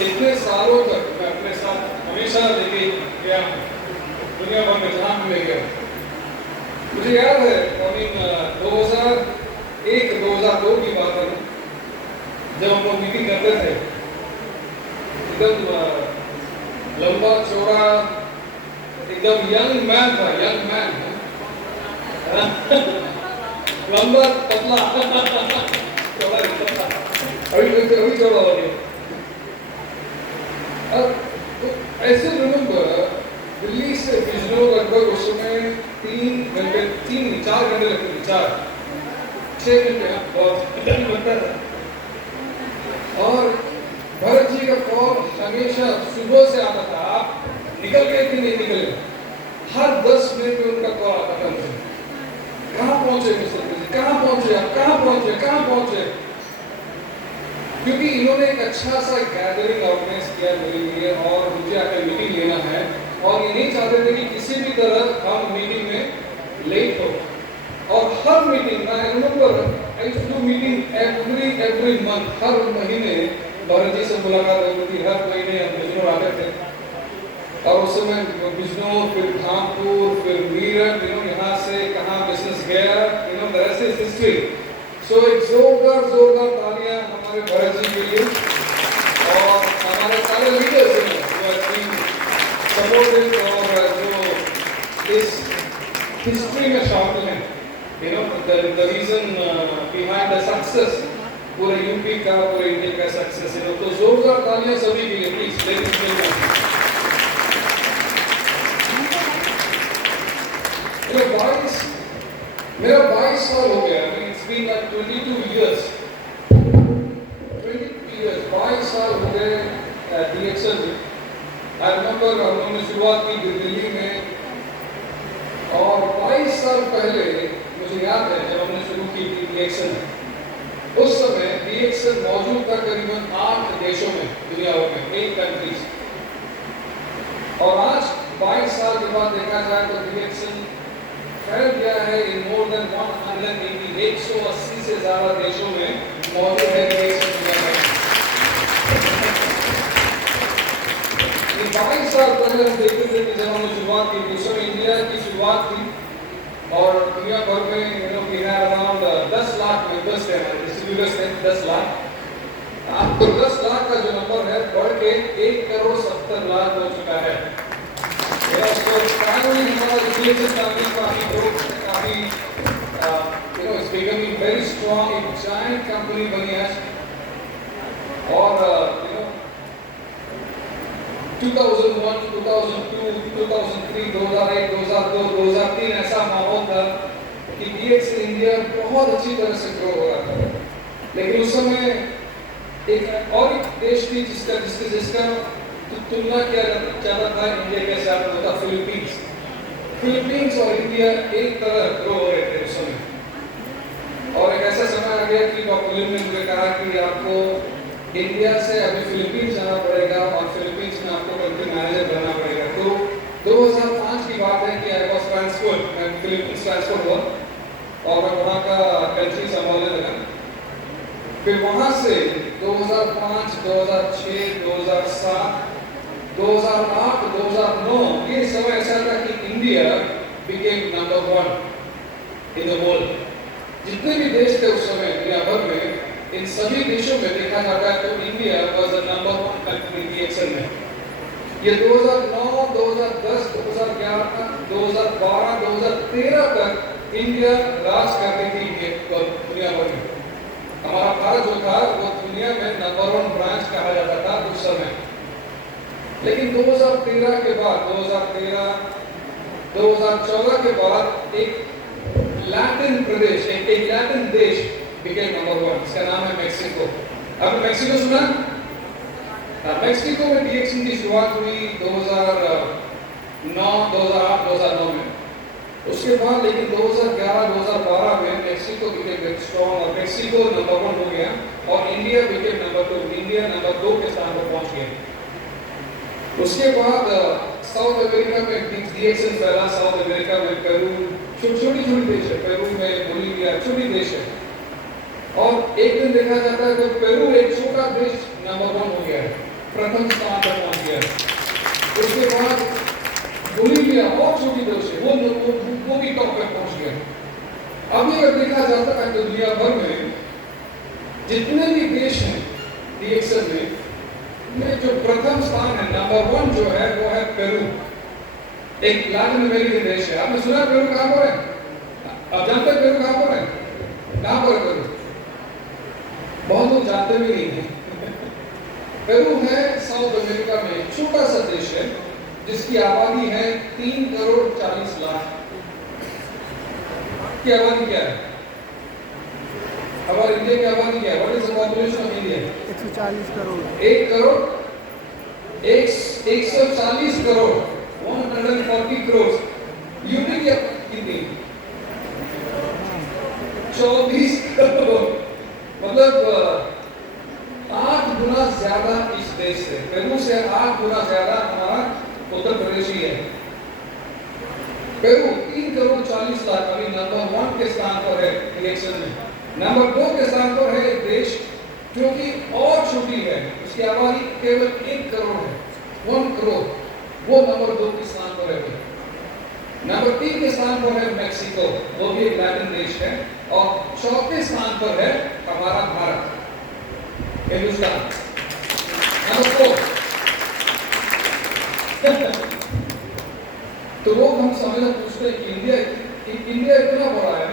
इतने सालों तक मैं अपने साथ हमेशा लेके गया हूँ, दुनिया भर में जहाँ भी ले गया। मुझे याद है 2001-2002 की बात है, जब हम लोग मीटिंग करते थे, एकदम लंबा चौड़ा, एकदम यंग मैन था, यंग मैन लंबा पतला चौड़ा अभी चौड़ा हो गया। तो ऐसे रिमेंबर दिल्ली से बिजनौर लगभग उस समय 3-4 घंटे लगते थे, 4-6 घंटे बहुत टाइम लगता था। और भरत जी का कॉल हमेशा सुबह से आता था, आप निकल गए कि नहीं निकले, हर 10 मिनट में उनका कॉल आता था मुझे, कहाँ पहुंचे मिस्टर जी, कहाँ पहुंचे आप, कहाँ पहुंचे। क्योंकि इन्होंने एक अच्छा सा गैदरिंग ऑर्गेनाइज किया मेरे लिए, और मुझे आकर मीटिंग लेना है, और ये नहीं चाहते थे कि किसी भी तरह हम मीटिंग में लेट हो। और हर मीटिंग में I remember meeting every month, हर महीने भरत जी से मुलाकात होती थी, हर महीने हम बिजनौर आते थे। और उस समय बिजनौर, फिर धामपुर, फिर मीरठ, यहाँ से कहाँ बिजनेस गया, द रेस्ट इज हिस्ट्री। सो एक जोरदार तालियां हमारे भरत जी के लिए, और हमारे सारे लीडर्स सपोर्टेड, और जो इस हिस्ट्री में शामिल हैं, the reason behind the success, पूरे यूपी का, पूरे इंडिया का सक्सेस है। तो जोरदार तालियां सभी के लिए प्लीज। मेरा 22 साल हो गया, इट्स बीन लाइक 22 years, 22 साल हो गए DXL में। आई रिमेंबर हम लोगों ने शुरुआत की दिल्ली में, और 22 साल पहले मुझे याद है जब हमने शुरू की थी DXL, उस समय DXL मौजूद था करीबन 8 देशों में, दुनिया भर में 8 कंट्रीज। और आज 22 साल के बाद देखा जाए तो DXL फैल गया है इन मोर देन 180, 180 से ज्यादा देशों में मौजूद है DXL दुनिया में। 22 साल पहले हम देखते थे कि जब हमने शुरुआत की, उस समय इंडिया की शुरुआत थी, और दुनिया भर में we had around 10 lakh members थे, डिस्ट्रीब्यूटर्स थे 10 लाख। आपको 10 लाख का जो नंबर है बढ़ के 1,70,00,000 हो चुका है। It's becoming very strong, a giant company बनी है। और 2001, 2002, 2003, 2001, 2002, 2003 ऐसा माहौल था कि DXL इंडिया बहुत अच्छी तरह से ग्रो हो रहा था। लेकिन उस समय एक और देश थी जिसका तुलना किया जाता था इंडिया के साथ, वो था फिलीपींस और इंडिया एक तरह ग्रो हो रहे थे उस समय। और एक ऐसा समय आ गया कि डॉक्टर लिन ने मुझे कहा कि आपको इंडिया से अभी फिलीपींस जाना पड़ेगा, और फिलीपींस में आपको कंट्री मैनेजर बनना पड़ेगा। तो 2005 की बात है कि आई वाज ट्रांसफर्ड, मैं फिलीपींस ट्रांसफर हुआ, और मैं वहाँ का कंट्री संभालने लगा। फिर वहाँ से 2005, 2006, 2007, 2008, 2009 ये समय ऐसा था कि India became number 1 in the world। जितने भी देश थे उस समय दुनिया भर में, इन सभी देशों में देखा जाता है तो India was the number 1 country DXL में। ये 2009, 2010, 2011, 2012, 2013 तक इंडिया राज करती थी दुनिया भर में। हमारा भारत जो था वो दुनिया में नंबर 1 ब्रांच कहा जाता था उस समय। लेकिन 2013 के बाद, 2014 के बाद एक लैटिन प्रदेश, एक लैटिन देश became number 1, इसका नाम है मेक्सिको। आपने मेक्सिको सुना? मेक्सिको में DXL की शुरुआत हुई 2009, 2008, 2009 में। उसके बाद लेकिन 2011, 2012 में मेक्सिको became स्ट्रॉन्ग, और मेक्सिको नंबर 1 हो गया, और India became number 2, India number 2 के स्थान पर पहुंच गया। उसके बाद साउथ अमेरिका में DXL फैला, साउथ अमेरिका में पेरू, छोटी देश है, पेरू में बोलीविया, छोटी देश है। और एक दिन देखा जाता है तो पेरू एक छोटा देश नंबर 1 हो गया है। प्रथम स्थान पर पहुंच गया। उसके बाद बोलीविया और छोटी देश है वो भी टॉप पर पहुंच गया। अभी अगर देखा जाता है तो दुनिया भर में जितने भी देश हैं डीएक्सएल में जो प्रथम स्थान है, नंबर 1 जो है वो है पेरू, एक लैटिन अमेरिकन देश है। आपने सुना पेरू कहां पर है? आप जानते हैं पेरू कहां पर है? कहां पर है पेरू? बहुत लोग जानते भी नहीं हैं। पेरू है साउथ अमेरिका में एक छोटा सा देश है जिसकी आबादी है 3 करोड़ 40 लाख की आबादी। क्या है हमारे इंडिया की आबादी? क्या है? What is the population of India? 140 crore. 1 crore 140 crore 140 crore. UP की कितनी? 24 करोड़। मतलब 8 गुना ज्यादा इस देश से, पेरू से 8 गुना ज्यादा हमारा उत्तर प्रदेश ही है। पेरू 3 करोड़ 40 लाख अभी नंबर 1 के स्थान पर है इलेक्शन में। नंबर 2 के स्थान पर है एक देश जो कि और छोटी है, उसकी आबादी केवल 1 करोड़ है, 1 करोड़, वो नंबर 2 के स्थान पर है। नंबर 3 के स्थान पर है मैक्सिको, वो भी एक लैटिन देश है, और चौथे स्थान पर है हमारा भारत, हिंदुस्तान, नंबर 4। तो लोग हम समझना पूछते हैं कि इंडिया इतना बड़ा है,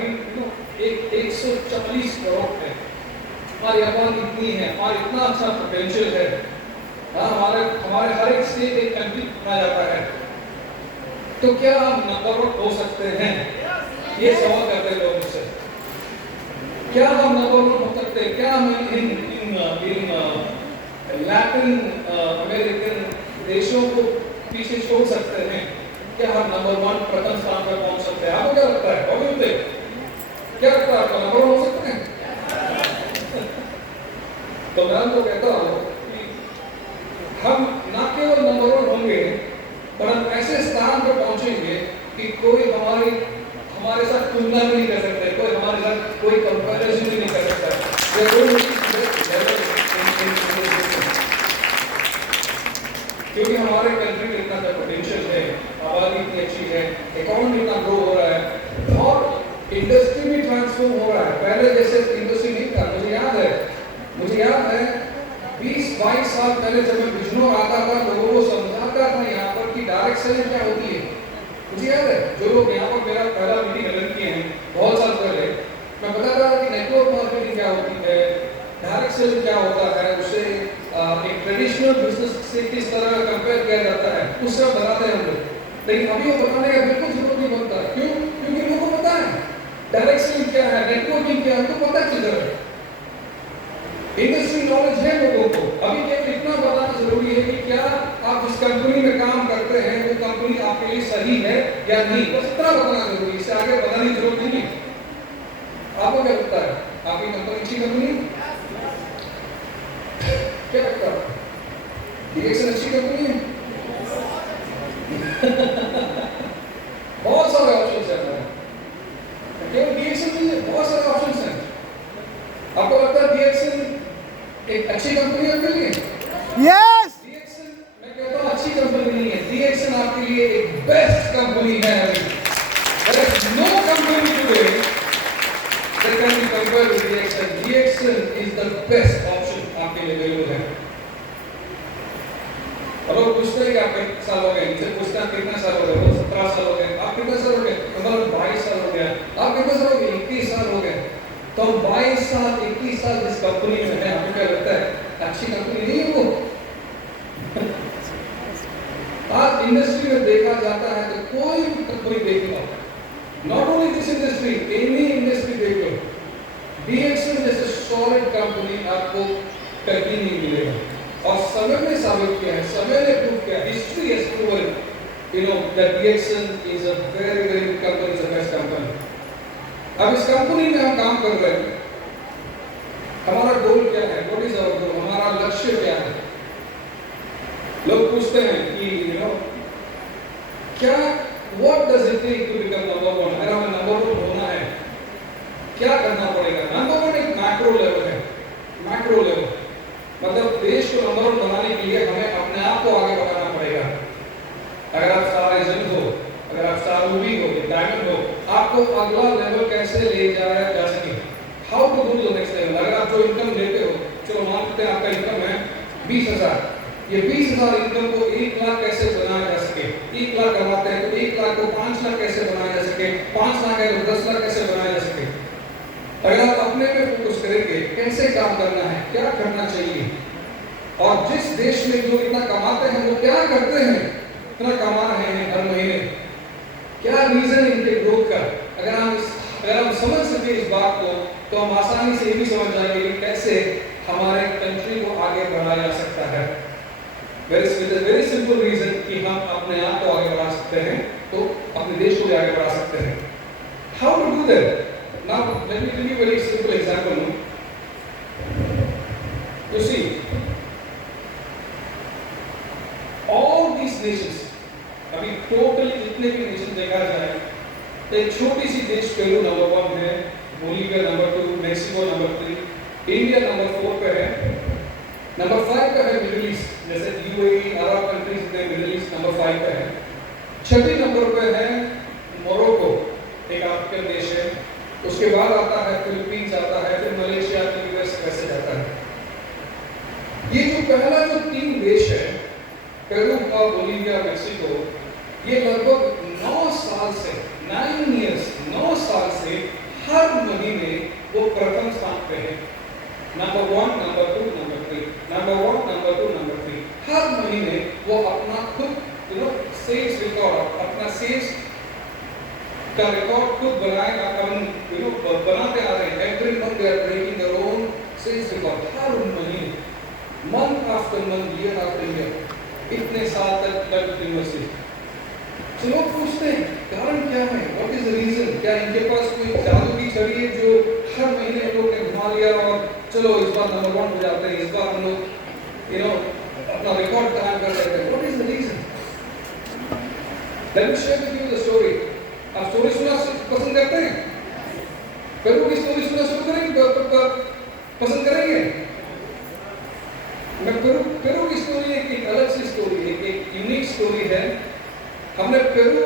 एक 140 करोड़ है, हमारी आबादी इतनी है, हमारा इतना अच्छा पोटेंशियल है, हमारे हर एक स्टेट एक कंट्री माना जाता है, तो क्या हम नंबर 1 हो सकते हैं? ये सवाल करते हैं लोग मुझसे, क्या हम नंबर 1 हो सकते हैं? क्या हम इन लैटिन अमेरिकन देशों को पीछे छोड़ सकते हैं? क्या हम नंबर 1 प्रथम स्थान पर पहुंच सकते हैं? आपको क्या लगता है? क्या लगता है आपको, नंबर 1 हो सकते हैं? तो मैं तो कहता हूं कि हम ना केवल नंबर 1 होंगे, पर हम ऐसे स्थान पर पहुंचेंगे कि कोई हमारे साथ तुलना भी नहीं कर सकते, कोई हमारे साथ कोई कंपैरिजन भी नहीं कर सकता, क्योंकि हमारे कंट्री में इतना पोटेंशियल है, आबादी इतनी अच्छी है, इकोनॉमी इतना ग्रो हो रहा है, और इंडस्ट्री भी ट्रांसफॉर्म हो रहा है। पहले जैसे इंडस्ट्री नहीं था। मुझे याद है 20-22 साल पहले जब मैं बिजनौर आता था, लोगों को समझाता था यहाँ पर कि डायरेक्ट सेलिंग क्या होती है। मुझे याद है जो लोग यहाँ पर मेरा पहला मीटिंग अटेंड किए हैं बहुत साल पहले, मैं बताता था कि नेटवर्क मार्केटिंग क्या होती है, डायरेक्ट सेलिंग क्या होता है, उसे एक ट्रेडिशनल बिजनेस से किस तरह कंपेयर किया जाता है, उससे बताते हैं हम लोग। लेकिन अभी वो बताने का बिल्कुल जरूरत नहीं बनता। क्यों? क्योंकि लोगों को पता है डायरेक्ट सेलिंग क्या है, नेटवर्किंग क्या है, उनको पता चल रहा है, इंडस्ट्री नॉलेज है लोगों को। अभी केवल इतना बताना जरूरी है कि क्या आप जिस कंपनी में काम करते हैं वो कंपनी आपके लिए सही है या नहीं, बस इतना बताना जरूरी है, इससे आगे बताने की जरूरत नहीं है। आपको क्या लगता है, आपकी कंपनी अच्छी कंपनी है? क्या लगता है, डीएक्सएल अच्छी कंपनी है? बहुत सारे ऑप्शंस हैं, केवल डीएक्सएल नहीं है, बहुत सारे ऑप्शंस हैं। आपको लगता है डीएक्सएल एक अच्छी कंपनी है आपके लिए? यस। डीएक्सएल मैं कहता हूं अच्छी कंपनी नहीं है, डीएक्सएल आपके लिए एक बेस्ट कंपनी है। There is no company today that can be compared with DXL. DXL is the best option आपके लिए अवेलेबल है। और लोग पूछते हैं कि आप कितने साल हो गए, इनसे पूछते हैं कितने साल हो गए, वो 17 साल हो गए, आप कितने साल हो गए, मतलब 22 साल हो गया, आप कितने साल हो गए, 21 साल हो गए। तो हम 22 साल 21 साल जिस कंपनी में है, आपको क्या लगता है अच्छी कंपनी नहीं है वो? आज इंडस्ट्री में देखा जाता है तो कोई भी कंपनी देख लो, not only this industry, any industry देख लो, डीएक्सएल जैसे सॉलिड कंपनी आपको कहीं नहीं मिलेगा। और समय ने साबित किया है, समय ने प्रूव किया, history has proven that DXL is a very good company, is the best company. अब इस कंपनी में हम काम कर रहे हैं, हमारा गोल क्या है, व्हाट इज आवर गोल, हमारा लक्ष्य क्या है? लोग पूछते हैं कि क्या what does it take to become number 1? अगर हमें नंबर 1 होना है क्या करना पड़ेगा? नंबर 1 एक मैक्रो लेवल है, मैक्रो लेवल मतलब देश को नंबर 1 बनाने के लिए 20,000। ये 20,000 इनकम को 1 लाख कैसे बनाया जा सके? 1 लाख कमाते हैं तो 1 लाख को 5 लाख कैसे बनाया जा सके? 5 लाख है तो 10 लाख कैसे बनाया जा सके? अगर आप अपने पे फोकस करेंगे, कैसे काम करना है, क्या करना चाहिए, और जिस देश में जो इतना कमाते हैं वो क्या करते हैं, इतना कमा रहे हैं हर महीने, क्या रीजन इनके ग्रोथ का, अगर हम समझ सके इस बात को, तो हम आसानी से ये भी समझ जाएंगे कि कैसे हमारे कंट्री को आगे बढ़ाया जा सकता है। वेरी सिंपल रीजन कि हम अपने आप को आगे बढ़ा सकते हैं, तो अपने देश को भी आगे बढ़ा सकते हैं। How to do that? Now let me give you very simple example. You see all these nations, अभी टोटली जितने भी नेशन देखा जाए, एक छोटी सी देश पेरू नंबर 1 है, Bolivia number 2, Mexico number 3, India number 4 पे है, नंबर 5 पे है मिडिल ईस्ट, जैसे यूएई, अरब कंट्रीज में मिडिल ईस्ट नंबर 5 पे है। छठे नंबर पे है मोरक्को, एक अफ्रीकन देश है। उसके बाद आता है फिलीपींस, आता है फिर मलेशिया, फिर यूएस, कैसे जाता है। ये जो पहला जो 3 देश है, पेरू और बोलीविया, मेक्सिको, ये लगभग 9 साल से 9 साल से हर महीने वो प्रथम स्थान पे है। Number 1, number 2, number 3, number 1, number 2, number 3। हर महीने वो अपना खुद सेल्स रिकॉर्ड, अपना सेल्स का रिकॉर्ड खुद बनाएगा, बनाते आ रहे हैं। Every month they are breaking their own sales record, हर महीने, month after month, year after year, इतने साल तक कंटिन्यूअसली। तो लोग पूछते हैं कारण क्या है, व्हाट इज द रीजन? क्या इनके पास कोई जादू की छड़ी है जो हर महीने लोग ने घुमा लिया और चलो इस बार नंबर 1 हो जाते हैं, इस बार हम लोग अपना रिकॉर्ड कायम कर लेते हैं? What is the reason? Let me share with you the story. आप स्टोरी सुनना पसंद करते हैं? पेरू की स्टोरी सुनना शुरू करेंगे, पसंद करेंगे? मैं पेरू की स्टोरी एक अलग सी स्टोरी है, एक यूनिक स्टोरी है। हमने पेरू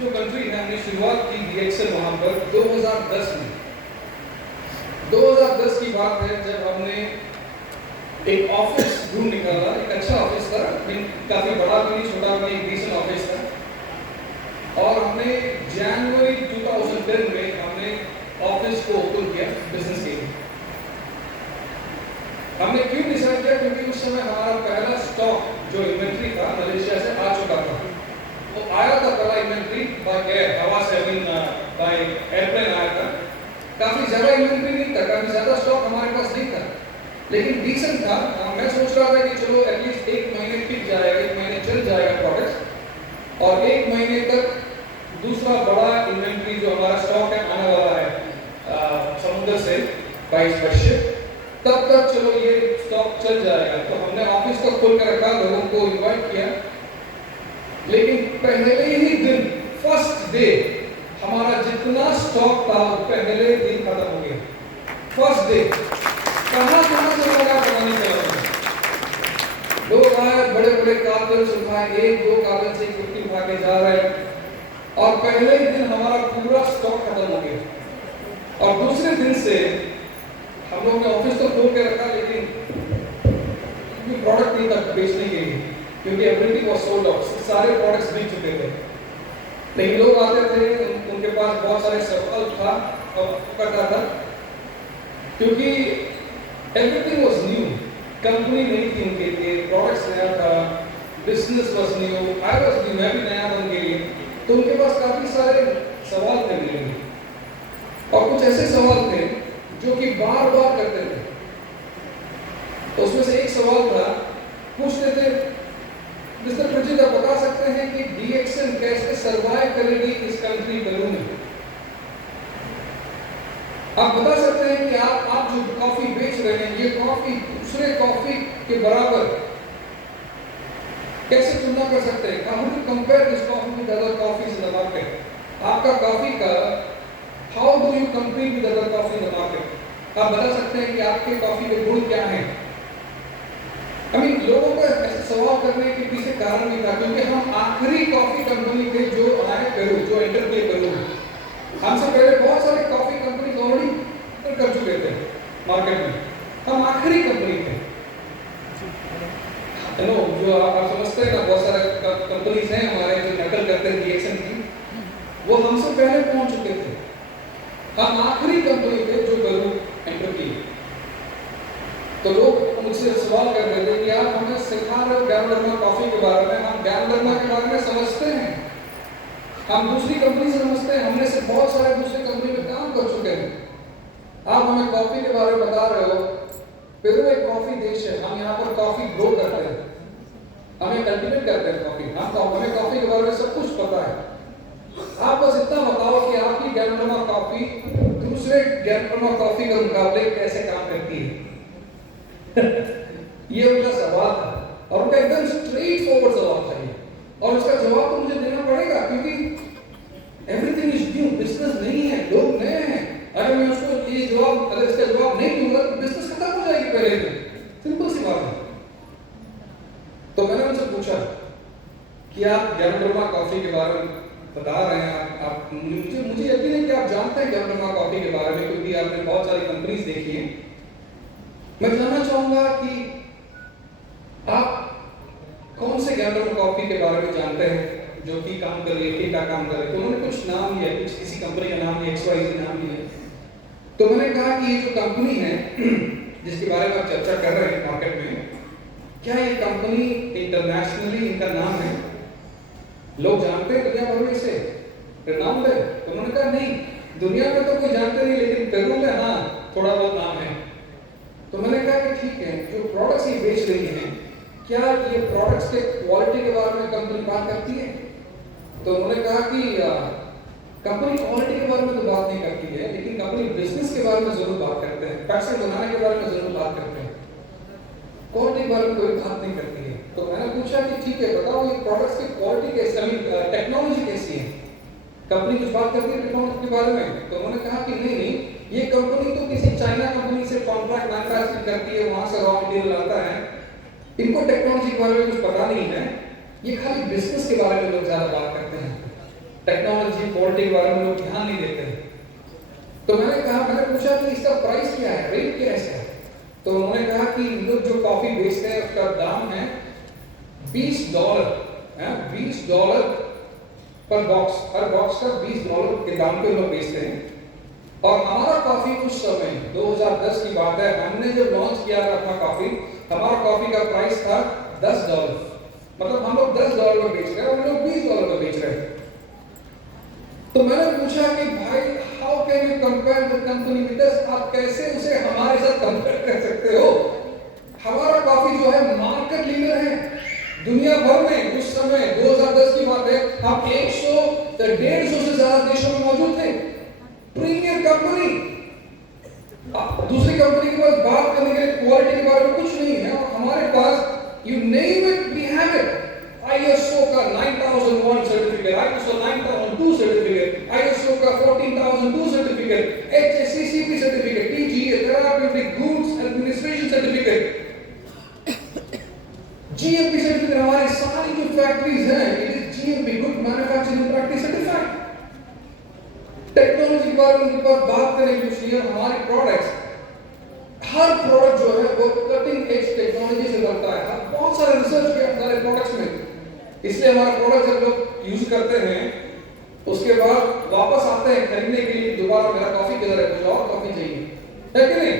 जो कंट्री है, हमने शुरुआत की डीएक्सएल वहां पर 2010 में। 2010 की बात है जब हमने एक ऑफिस ढूंढ निकाला, एक अच्छा ऑफिस था, काफी बड़ा भी नहीं, छोटा भी नहीं, एक डिसेंट ऑफिस था। और हमने जनवरी 2010 में हमने ऑफिस को ओपन किया बिजनेस के लिए। हमने क्यों डिसाइड किया? क्योंकि उस समय हमारा पहला स्टॉक जो इन्वेंट्री था मलेशिया से आ चुका था। वो आया था पहला इन्वेंट्री बाय एयर, हवा से बाय एयरप्लेन आया था। काफी ज्यादा इन्वेंट्री नहीं था, काफी ज्यादा स्टॉक हमारे पास नहीं था, लेकिन डिसेंट था। मैं सोच रहा था कि चलो एटलीस्ट 1 महीने टिक जाएगा, 1 महीने चल जाएगा प्रोडक्ट, और 1 महीने तक दूसरा बड़ा इन्वेंट्री जो हमारा स्टॉक है आने वाला है समुद्र से बाय शिप, तब तक चलो ये स्टॉक चल जाएगा। तो हमने ऑफिस को खोल कर रखा, लोगों को इनवाइट किया, लेकिन पहले ही दिन, फर्स्ट डे, हमारा जितना स्टॉक था पहले दिन खत्म हो गया। फर्स्ट डे कहां से लगा पता नहीं चला। लोग आए, बड़े बड़े कार्टन्स उठाए, 1-2 कार्टन से कुर्ती उठा के जा रहे हैं, और पहले ही दिन हमारा पूरा स्टॉक खत्म हो गया। और दूसरे दिन से हम लोग ने ऑफिस तो खोल के रखा, लेकिन प्रोडक्ट नहीं था बेचने के लिए, क्योंकि एवरीथिंग वाज सोल्ड आउट, सारे प्रोडक्ट्स बिक चुके थे। लेकिन लोग आते थे, उनके पास बहुत सारे सवाल था और करता था, क्योंकि एवरीथिंग वाज न्यू, कंपनी नहीं थी उनके लिए, प्रोडक्ट्स नया था, business was new, I was new, मैं भी नया था उनके लिए। तो उनके पास काफी सारे सवाल थे मेरे लिए, और कुछ ऐसे सवाल थे जो कि बार बार करते थे। तो उसमें से एक सवाल था, पूछते थे, मिस्टर प्रजीत आप बता सकते हैं कि डीएक्सएल कैसे सरवाइव करेगी इस कंट्री पेरू में? आप बता सकते हैं कि आप जो कॉफी बेच रहे हैं, ये कॉफी दूसरे कॉफी के बराबर कैसे तुलना कर सकते हैं? How do compare this coffee with other coffees in the market? आपका कॉफी का how do you compete with other coffee in the market? आप बता सकते हैं कि आपके कॉफी के गुण क्या हैं? लोगों को ऐसे सवाल करने के पीछे कारण भी था, क्योंकि हम आखिरी कॉफी कंपनी थे जो आए पेरू, जो एंटर किए पेरू। हमसे पहले बहुत सारे कॉफी कंपनी ऑलरेडी कर चुके थे मार्केट में, हम आखिरी कंपनी थे। समझते हैं ना, बहुत सारे कंपनीज हैं हमारे जो नकल करते हैं रिएक्शन की, वो हमसे पहले पहुंच चुके थे। हम आखिरी कंपनी थे जो पेरू एंटर की। तो लोग मुझसे सवाल कर रहे थे कि आप हमें सिखा रहे हो गैनडर्मा कॉफी के बारे में, हम गैनडर्मा के बारे में समझते हैं, हम दूसरी कंपनी से समझते हैं, हमने से बहुत सारे दूसरी कंपनी में काम कर चुके हैं। आप हमें कॉफी के बारे में बता रहे हो। पेरू एक कॉफी देश है, हम यहाँ पर कॉफी ग्रो करते हैं, हमें कल्टीवेट करते हैं कॉफी, हमें कॉफी के बारे में सब कुछ पता है। आप बस इतना बताओ कि आपकी गैनडर्मा कॉफी दूसरे गैनडर्मा कॉफी के मुकाबले कैसे काम करती है। ये उनका सवाल था और उनका एकदम स्ट्रेट फॉरवर्ड सवाल था ये, और उसका जवाब तो मुझे देना पड़ेगा क्योंकि एवरीथिंग इज न्यू, बिजनेस नहीं है, लोग नए हैं। अगर मैं उसको ये जवाब, अगर इसका जवाब नहीं दूंगा तो बिजनेस खत्म हो जाएगी पहले दिन। सिंपल सी बात है। तो मैंने उनसे पूछा कि आप गैनडर्मा कॉफी के बारे में बता रहे हैं, आप मुझे यकीन है कि आप जानते हैं गैनडर्मा कॉफी के बारे में क्योंकि आपने बहुत सारी कंपनीज देखी हैं। मैं जानना चाहूंगा कि आप कौन से गैनडर्मा कॉफी के बारे में जानते हैं जो कि काम कर रही है, ठीक ठाक काम कर रही है। तो उन्होंने कुछ नाम लिया, कुछ किसी कंपनी का नाम लिया, XYZ नाम लिया। तो मैंने कहा कि ये जो कंपनी है जिसके बारे में आप चर्चा कर रहे हैं मार्केट में, क्या ये कंपनी इंटरनेशनली इनका नाम है, लोग जानते हैं दुनिया भर में इसे, नाम है? तो उन्होंने कहा नहीं, दुनिया में तो कोई जानते नहीं, लेकिन पेरू में हाँ थोड़ा बहुत नाम है। तो मैंने कहा कि ठीक है, जो प्रोडक्ट्स ये बेच रही हैं, क्या ये प्रोडक्ट्स के क्वालिटी के बारे में कंपनी बात करती है? तो उन्होंने कहा कि कंपनी क्वालिटी के बारे में तो बात नहीं करती है, लेकिन कंपनी बिजनेस के बारे में जरूर बात करते हैं, पैसे बनाने के बारे में जरूर बात करते हैं, क्वालिटी के बारे में कोई बात नहीं करती है। तो मैंने पूछा कि ठीक है, बताओ ये प्रोडक्ट्स की क्वालिटी कैसी, टेक्नोलॉजी कैसी है? कंपनी कुछ बात करती है टेक्नोलॉजी के बारे में? तो उन्होंने कहा कि नहीं, ये कंपनी तो किसी चाइना कंपनी से कॉन्ट्रैक्ट मैन्युफैक्चरिंग करती है, वहां से रॉ मटेरियल आता है, इनको टेक्नोलॉजी के बारे में कुछ पता नहीं है, ये खाली बिजनेस के बारे में लोग ज्यादा बात करते हैं, टेक्नोलॉजी क्वालिटी के बारे में लोग ध्यान नहीं देते हैं। तो मैंने पूछा कि इसका प्राइस क्या है, रेट क्या है इसका? तो उन्होंने कहा कि लोग जो कॉफी बेचते हैं उसका दाम है $20, $20 पर बॉक्स, हर बॉक्स का $20 के दाम पे लोग बेचते हैं। और हमारा कॉफी उस समय 2010 की बात है, हमने जब लॉन्च किया था अपना कॉफी, हमारा कॉफी का प्राइस था $10, मतलब हम लोग $10 में बेच रहे हैं और लोग $20 में बेच रहे हैं। तो मैंने पूछा कि भाई how can you compare the company with us, आप कैसे उसे हमारे साथ कंपेयर कर सकते हो? हमारा कॉफी जो है मार्केट लीडर है दुनिया भर में। उस समय 2010 की बात है, हम 100 से 150 से ज्यादा देशों में मौजूद थे, प्रीमियर कंपनी। दूसरी कंपनी के पास बात करने के लिए क्वालिटी के बारे में कुछ नहीं है, और हमारे पास you name it we have it. ISO का 9001 सर्टिफिकेट, ISO 9002 सर्टिफिकेट, ISO का 14002 certificate, HACCP certificate, TGA therapeutic goods administration certificate, GMP certificate. हमारी सारी जो फैक्ट्रीज हैं, it is GMP good manufacturing practice certified. Technology के बारे में उनके पास बात करें कुछ नहीं, हमारे प्रोडक्ट्स, हर प्रोडक्ट जो है वो कटिंग एज टेक्नोलॉजी से बनता है। बहुत सारे रिसर्च किया हमारे प्रोडक्ट्स में, इसलिए हमारा प्रोडक्ट जब लोग यूज करते हैं उसके बाद वापस आते हैं खरीदने के लिए, दोबारा मेरा कॉफी किधर है, कुछ और कॉफी चाहिए, है कि नहीं?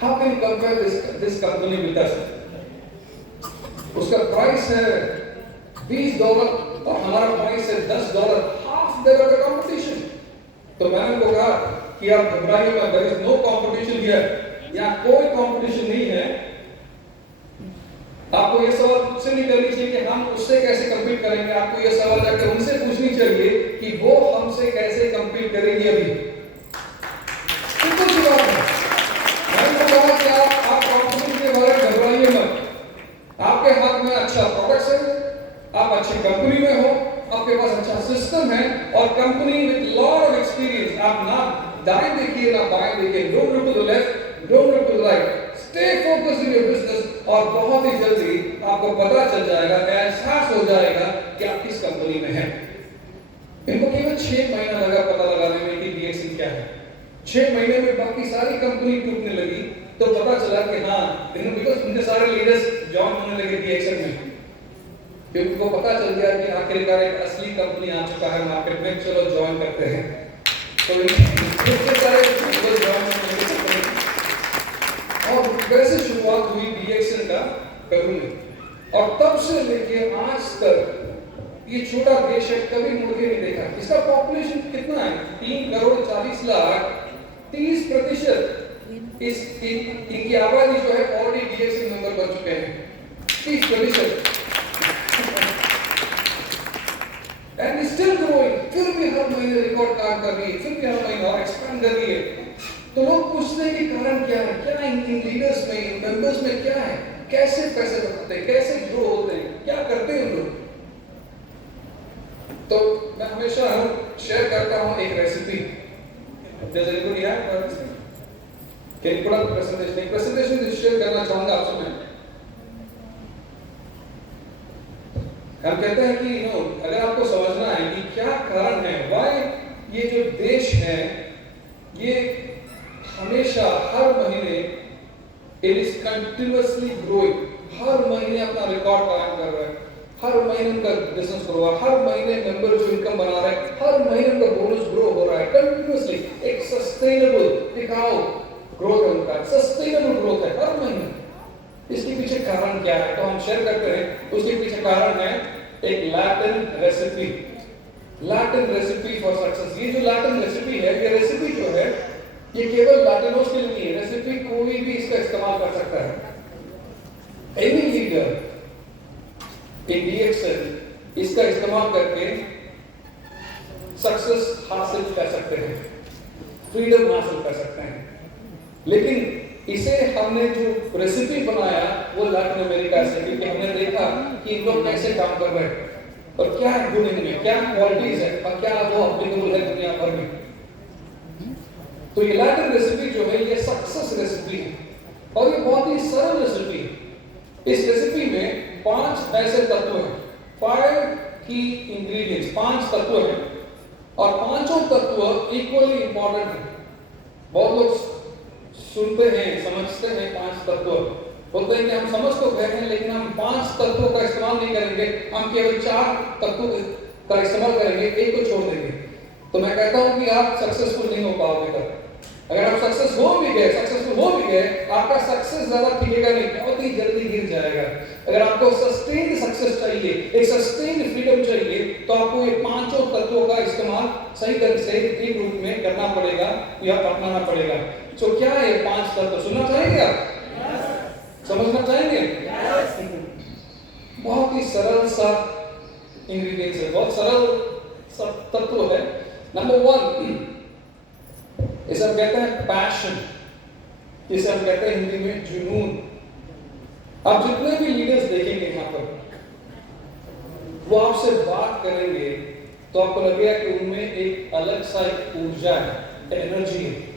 How can you compare this company with us? उसका प्राइस है $20 और हमारा प्राइस है $10, half there of the competition. तो मैंने उनको कहा कि आप घबराइए मत, there is no competition here, यहाँ कोई कंपटीशन नहीं है। आपको ये सवाल मुझसे नहीं करनी चाहिए कि हम उससे कैसे कंपीट करेंगे, आपको ये सवाल जाकर उनसे पूछनी चाहिए कि वो हमसे कैसे कंपीट करेंगे। अभी सिंपल सी बात है। मैंने कहा कि आप कंपनी के बारे में घबराइए मत, आपके हाथ में अच्छा प्रोडक्ट्स है, आप अच्छी कंपनी में हो, आपके पास अच्छा सिस्टम है और company with lot of experience. आप ना दाएं देखिए ना बाएं देखिए, don't look to the left, don't look to the right, stay focused in your business और बहुत ही जल्दी आपको पता चल जाएगा, एहसास हो जाएगा कि आप किस कंपनी में हैं। इनको केवल 6 महीना लगा पता लगाने में कि DXC क्या है। 6 महीने में बाकी सारी कंपनी टूटने लगी तो पता चला कि हाँ, बिकॉज उनके सारे लीडर्स ज्वाइन होने लगे DXN में, क्योंकि उनको पता चल गया कि आखिरकार एक असली कंपनी आ चुका है मार्केट में, चलो ज्वाइन करते हैं। तो इतने सारे लोग ज्वाइन होने लगे और वैसे शुरुआत हुई DXN का करू में। और तब से लेके आज तक ये छोटा देश है, कभी मुड़ के नहीं देखा। इसका पॉपुलेशन कितना है? 3 करोड़ 40 लाख, 30% इनकी आबादी जो है ऑलरेडी DXN मेंबर बन चुके हैं, 30%। एंड स्टिल ग्रोइंग, फिर भी हर महीने रिकॉर्ड काम कर रही है, फिर भी हर महीने और एक्सपेंड कर रही है। तो लोग पूछते हैं कि कारण क्या है, क्या इन लीडर्स में, इन मेंबर्स में क्या है, कैसे पैसे बनाते हैं, कैसे ग्रो होते हैं, क्या करते हैं लोग। तो मैं हमेशा शेयर करता हूं एक रेसिपी। जैसे anybody have can you put up presentation share करना चाहूंगा आपसे मैं। हम कहते हैं कि अगर आपको समझना है कि क्या कारण है, व्हाई ये जो देश है ये हमेशा हर महीने इट इज कंटिन्यूअसली ग्रोइंग, हर महीने अपना रिकॉर्ड कायम कर रहा है, हर महीने उनका बिजनेस ग्रो हो रहा है, हर महीने मेंबर जो इनकम बना रहा है, हर महीने उनका बोनस ग्रो हो रहा है कंटिन्यूअसली। एक सस्टेनेबल टिकाऊ ग्रोथ है उनका, सस्टेनेबल ग्रोथ है हर महीने। इसके पीछे कारण क्या है तो हम शेयर करते हैं। उसके पीछे कारण है एक Latin recipe, Latin recipe for success. ये जो लैटिन रेसिपी है, ये रेसिपी जो है ये केवल लैटिनोस के लिए नहीं है, रेसिपी कोई भी इसका इस्तेमाल कर सकता है। एनी लीडर इन DXN इसका इस्तेमाल करके सक्सेस हासिल कर सकते हैं, फ्रीडम हासिल कर सकते हैं। लेकिन इसे हमने जो रेसिपी बनाया वो लैटिन अमेरिका से, क्योंकि हमने देखा कि इन लोग कैसे काम कर रहे हैं और क्या गुण इनमें, क्या क्वालिटीज है और क्या वो एप्लीकेबल है दुनिया भर में। तो ये लैटिन रेसिपी जो है ये सक्सेस रेसिपी है और ये बहुत ही सरल रेसिपी है। इस रेसिपी में 5 ऐसे तत्व हैं, 5 की इंग्रेडिएंट्स, 5 तत्व हैं और पांचों तत्व इक्वली इंपॉर्टेंट हैं। बहुत लोग सुनते हैं, समझते हैं 5 तत्व, बोलते हैं कि हम समझ तो गए हैं लेकिन हम 5 तत्वों का इस्तेमाल नहीं करेंगे, हम केवल 4 तत्वों का इस्तेमाल करेंगे, एक को छोड़ देंगे। तो मैं कहता हूं कि आप सक्सेसफुल नहीं हो पाओगे तब। अगर आप सक्सेसफुल हो भी गए, आपका सक्सेस ज्यादा टिकेगा नहीं, बहुत ही जल्दी गिर जाएगा। अगर आपको सस्टेन्ड सक्सेस चाहिए, एक सस्टेन्ड फ्रीडम चाहिए, तो आपको ये 5 तत्वों का इस्तेमाल सही ढंग से ठीक रूप में करना पड़ेगा या अपनाना पड़ेगा। तो क्या है 5 तत्व, सुनना चाहेंगे आप? समझना चाहेंगे? बहुत ही सरल सा इंग्रेडिएंट्स है, बहुत सरल सब तत्व है। नंबर 1 इसे हम कहते हैं पैशन, इसे हम कहते हैं हिंदी में जुनून। आप जितने भी लीडर्स देखेंगे यहाँ पर, वो आपसे बात करेंगे तो आपको लगेगा कि उनमें एक अलग सा एक ऊर्जा है, एनर्जी है।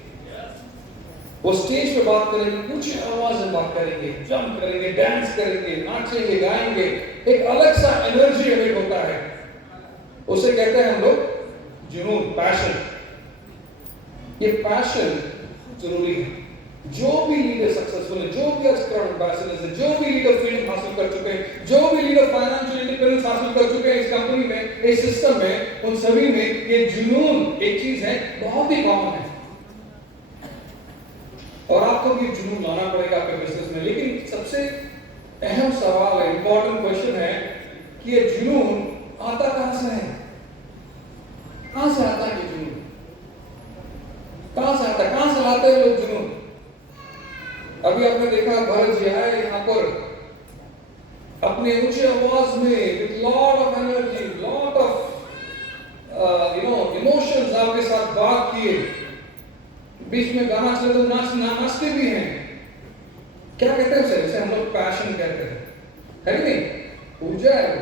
वो स्टेज पे बात करेंगे, कुछ आवाज में बात करेंगे, जंप करेंगे, डांस करेंगे, नाचेंगे, गाएंगे, एक अलग सा एनर्जी हमें होता है, उसे कहते हैं हम लोग जुनून, पैशन। ये पैशन जरूरी है। जो भी लीडर सक्सेसफुल है, जो भी एक्सपर्ट एम्बेसडर्स है, जो भी लीडर फ्रीडम हासिल कर चुके हैं, जो भी लीडर फाइनेंशियल इंडिपेंडेंस हासिल कर चुके हैं इस कंपनी में, इस सिस्टम में, उन सभी में ये जुनून एक चीज है, बहुत ही कॉमन है। और आपको भी जुनून लाना पड़ेगा आपके बिजनेस में। लेकिन सबसे अहम सवाल है, इंपॉर्टेंट क्वेश्चन है कि ये जुनून आता कहां से है? कहां से आता है ये जुनून? कहां से आता है? कहां से लाते हैं लोग जुनून? अभी आपने देखा भरत जी आए यहाँ पर अपने ऊंचे आवाज में, with lot of energy, lot of emotions आपके साथ बात किए, बीच में गाना चले तो नाचते भी हैं। क्या कहते हैं उसे? इसे हम लोग पैशन कहते हैं, है कि नहीं? ऊर्जा है।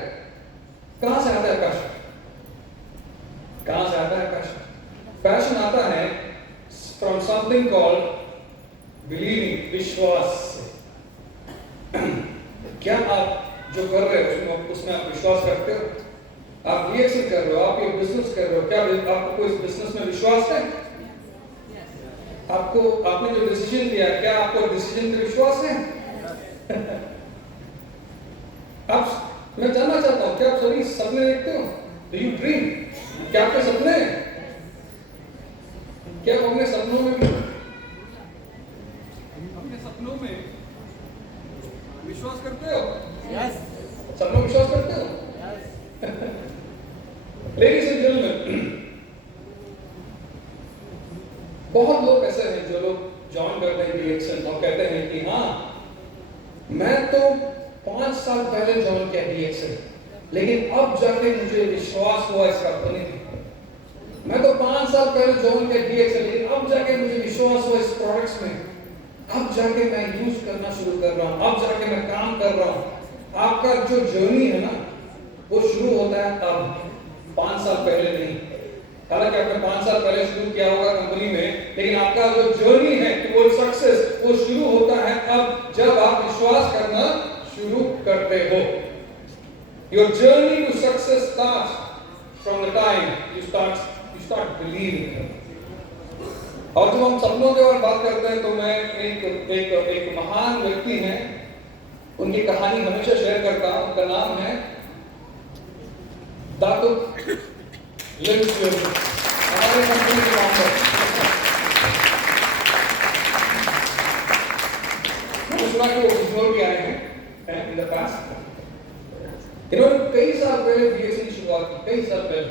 कहां से आता है पैशन? कहां से आता है पैशन? पैशन आता है फ्रॉम समथिंग कॉल्ड बिलीविंग, विश्वास। क्या आप जो कर रहे हो उसमें आप विश्वास करते हो? आप DXN कर रहे हो, आप ये बिजनेस कर रहे हो, क्या आपको इस बिजनेस में विश्वास है? आपको, आपने जो डिसीजन लिया, क्या आपको डिसीजन पे विश्वास है? आप मैं जानना चाहता हूं क्या आप सभी सपने देखते हो? Do you dream? क्या आपके सपने हैं? क्या आप अपने सपनों में विश्वास करते हो? यस सपनों में विश्वास करते हो? लेडीज एंड जेंटलमैन, बहुत लोग ऐसे हैं जो लोग ज्वाइन करते हैं डीएक्सन और कहते हैं कि हाँ मैं तो 5 साल पहले ज्वाइन किया डीएक्सन, लेकिन अब जाके मुझे विश्वास हुआ इस कंपनी में। मैं तो 5 साल पहले ज्वाइन किया डीएक्सन, लेकिन अब जाके मुझे विश्वास हुआ इस प्रोडक्ट्स में। अब जाके मैं यूज करना शुरू कर रहा हूँ, अब जाके मैं काम कर रहा हूँ। आपका जो जर्नी है ना वो शुरू होता है अब, 5 साल पहले नहीं। हालांकि आपने 5 साल पहले शुरू किया होगा कंपनी में, लेकिन आपका जो जर्नी है टुवर्ड सक्सेस वो शुरू होता है अब जब आप विश्वास करना शुरू करते हो। Your journey to success starts from the time you start believing. और जब हम सपनों के बारे में बात करते हैं तो मैं एक महान व्यक्ति हैं, उनकी कहानी हमेशा शेयर करता हूं। उनका नाम है दातुक लिंचुर, हमारे कंपनी के फाउंडर। मैंने सुना कि वो बिजनौर भी आए हैं इन द पास्ट। इन्होंने कई साल पहले डीएक्सन की शुरुआत की, कई साल पहले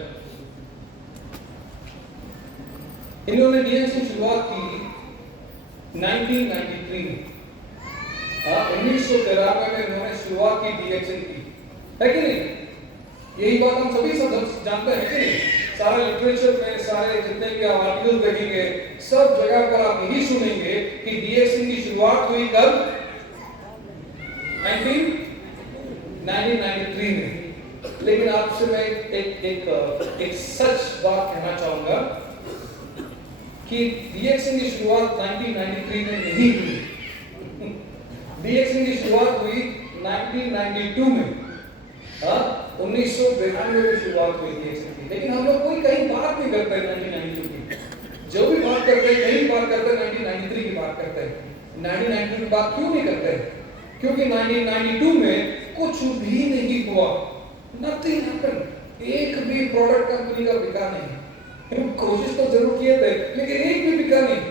इन्होंने डीएक्सन की शुरुआत की 1993 में। 1993 में इन्होंने शुरुआत की डीएक्सन की, है कि नहीं? यही बात हम सभी सब जानते हैं कि नहीं? सारे लिटरेचर में, सारे जितने भी आप आर्टिकल देखेंगे, सब जगह पर आप यही सुनेंगे कि डीएक्सन की शुरुआत हुई कब? 1993 में। लेकिन आपसे मैं एक सच बात कहना चाहूंगा कि डीएक्सन की शुरुआत 1993 में नहीं हुई। डीएक्सन की शुरुआत हुई 1992 में। 1992 में शुरुआत हुई डीएक्सन की। लेकिन हम लोग कोई कहीं बात नहीं करते 1992 की। जो भी बात करते हैं, कहीं बात करते हैं 1993 की बात करते हैं। 1992 की बात क्यों नहीं करते? क्योंकि 1992 में कुछ भी नहीं हुआ, नथिंग हैपेंड। एक भी प्रोडक्ट कंपनी का बिका नहीं। कोशिश तो जरूर किए थे, लेकिन एक भी बिका नहीं।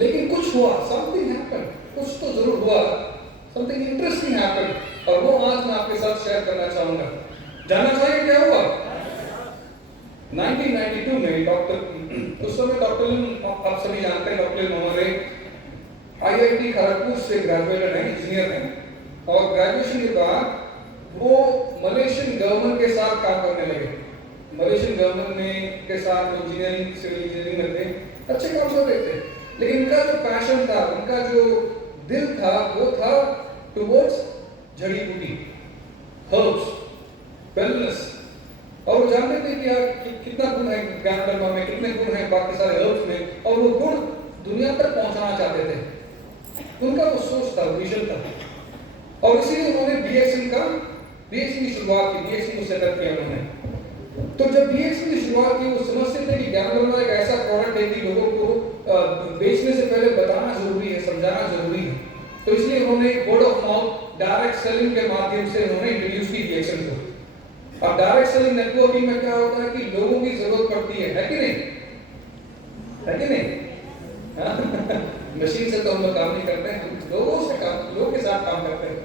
लेकिन कुछ हुआ, समथिंग हैपेंड, कुछ तो जरूर हुआ, समथिंग इंटरेस्टिंग हैपेंड, और वो आज मैं आपके साथ शेयर करना चाहूंगा। जानना चाहिए क्या हुआ? 1992 में डॉक्टर, उस समय डॉक्टर, आप सभी जानते हैं डॉक्टर मोहम्मद आईआईटी खड़गपुर से ग्रेजुएटेड हैं, इंजीनियर हैं, और ग्रेजुएशन के बाद वो मलेशियन गवर्नमेंट के साथ काम करने लगे। मलेशियन गवर्नमेंट में के साथ इंजीनियरिंग, सिविल इंजीनियरिंग में थे, अच्छे काम कर रहे थे। लेकिन उनका जो पैशन था, उनका जो दिल था, वो था टुवर्ड्स जड़ी बूटी, हर्ब्स, वेलनेस। और वो जानते थे कि यार कितना गुण है गैंडरमा में, कितने गुण है बाकी सारे हर्ब्स में, और वो गुण दुनिया तक पहुंचाना चाहते थे। उनका वो सोच था, विजन था, और इसीलिए उन्होंने डीएक्सन की शुरुआत की, डीएक्सन को सेटअप किया उन्होंने। तो जब डीएक्सन की शुरुआत की, वो समझते थे कि गैंडरमा एक ऐसा प्रोडक्ट है कि लोगों को बेचने से पहले बताना जरूरी है, समझाना जरूरी है। तो इसलिए उन्होंने word of mouth, direct selling के माध्यम से उन्होंने इंट्रोड्यूस की डीएक्सन को। अब डायरेक्ट सेलिंग नेटवर्किंग में क्या होता है कि लोगों की जरूरत पड़ती है कि नहीं? है कि नहीं? मशीन से तो हम लोग काम नहीं करते हैं, हम लोगों के साथ काम करते हैं।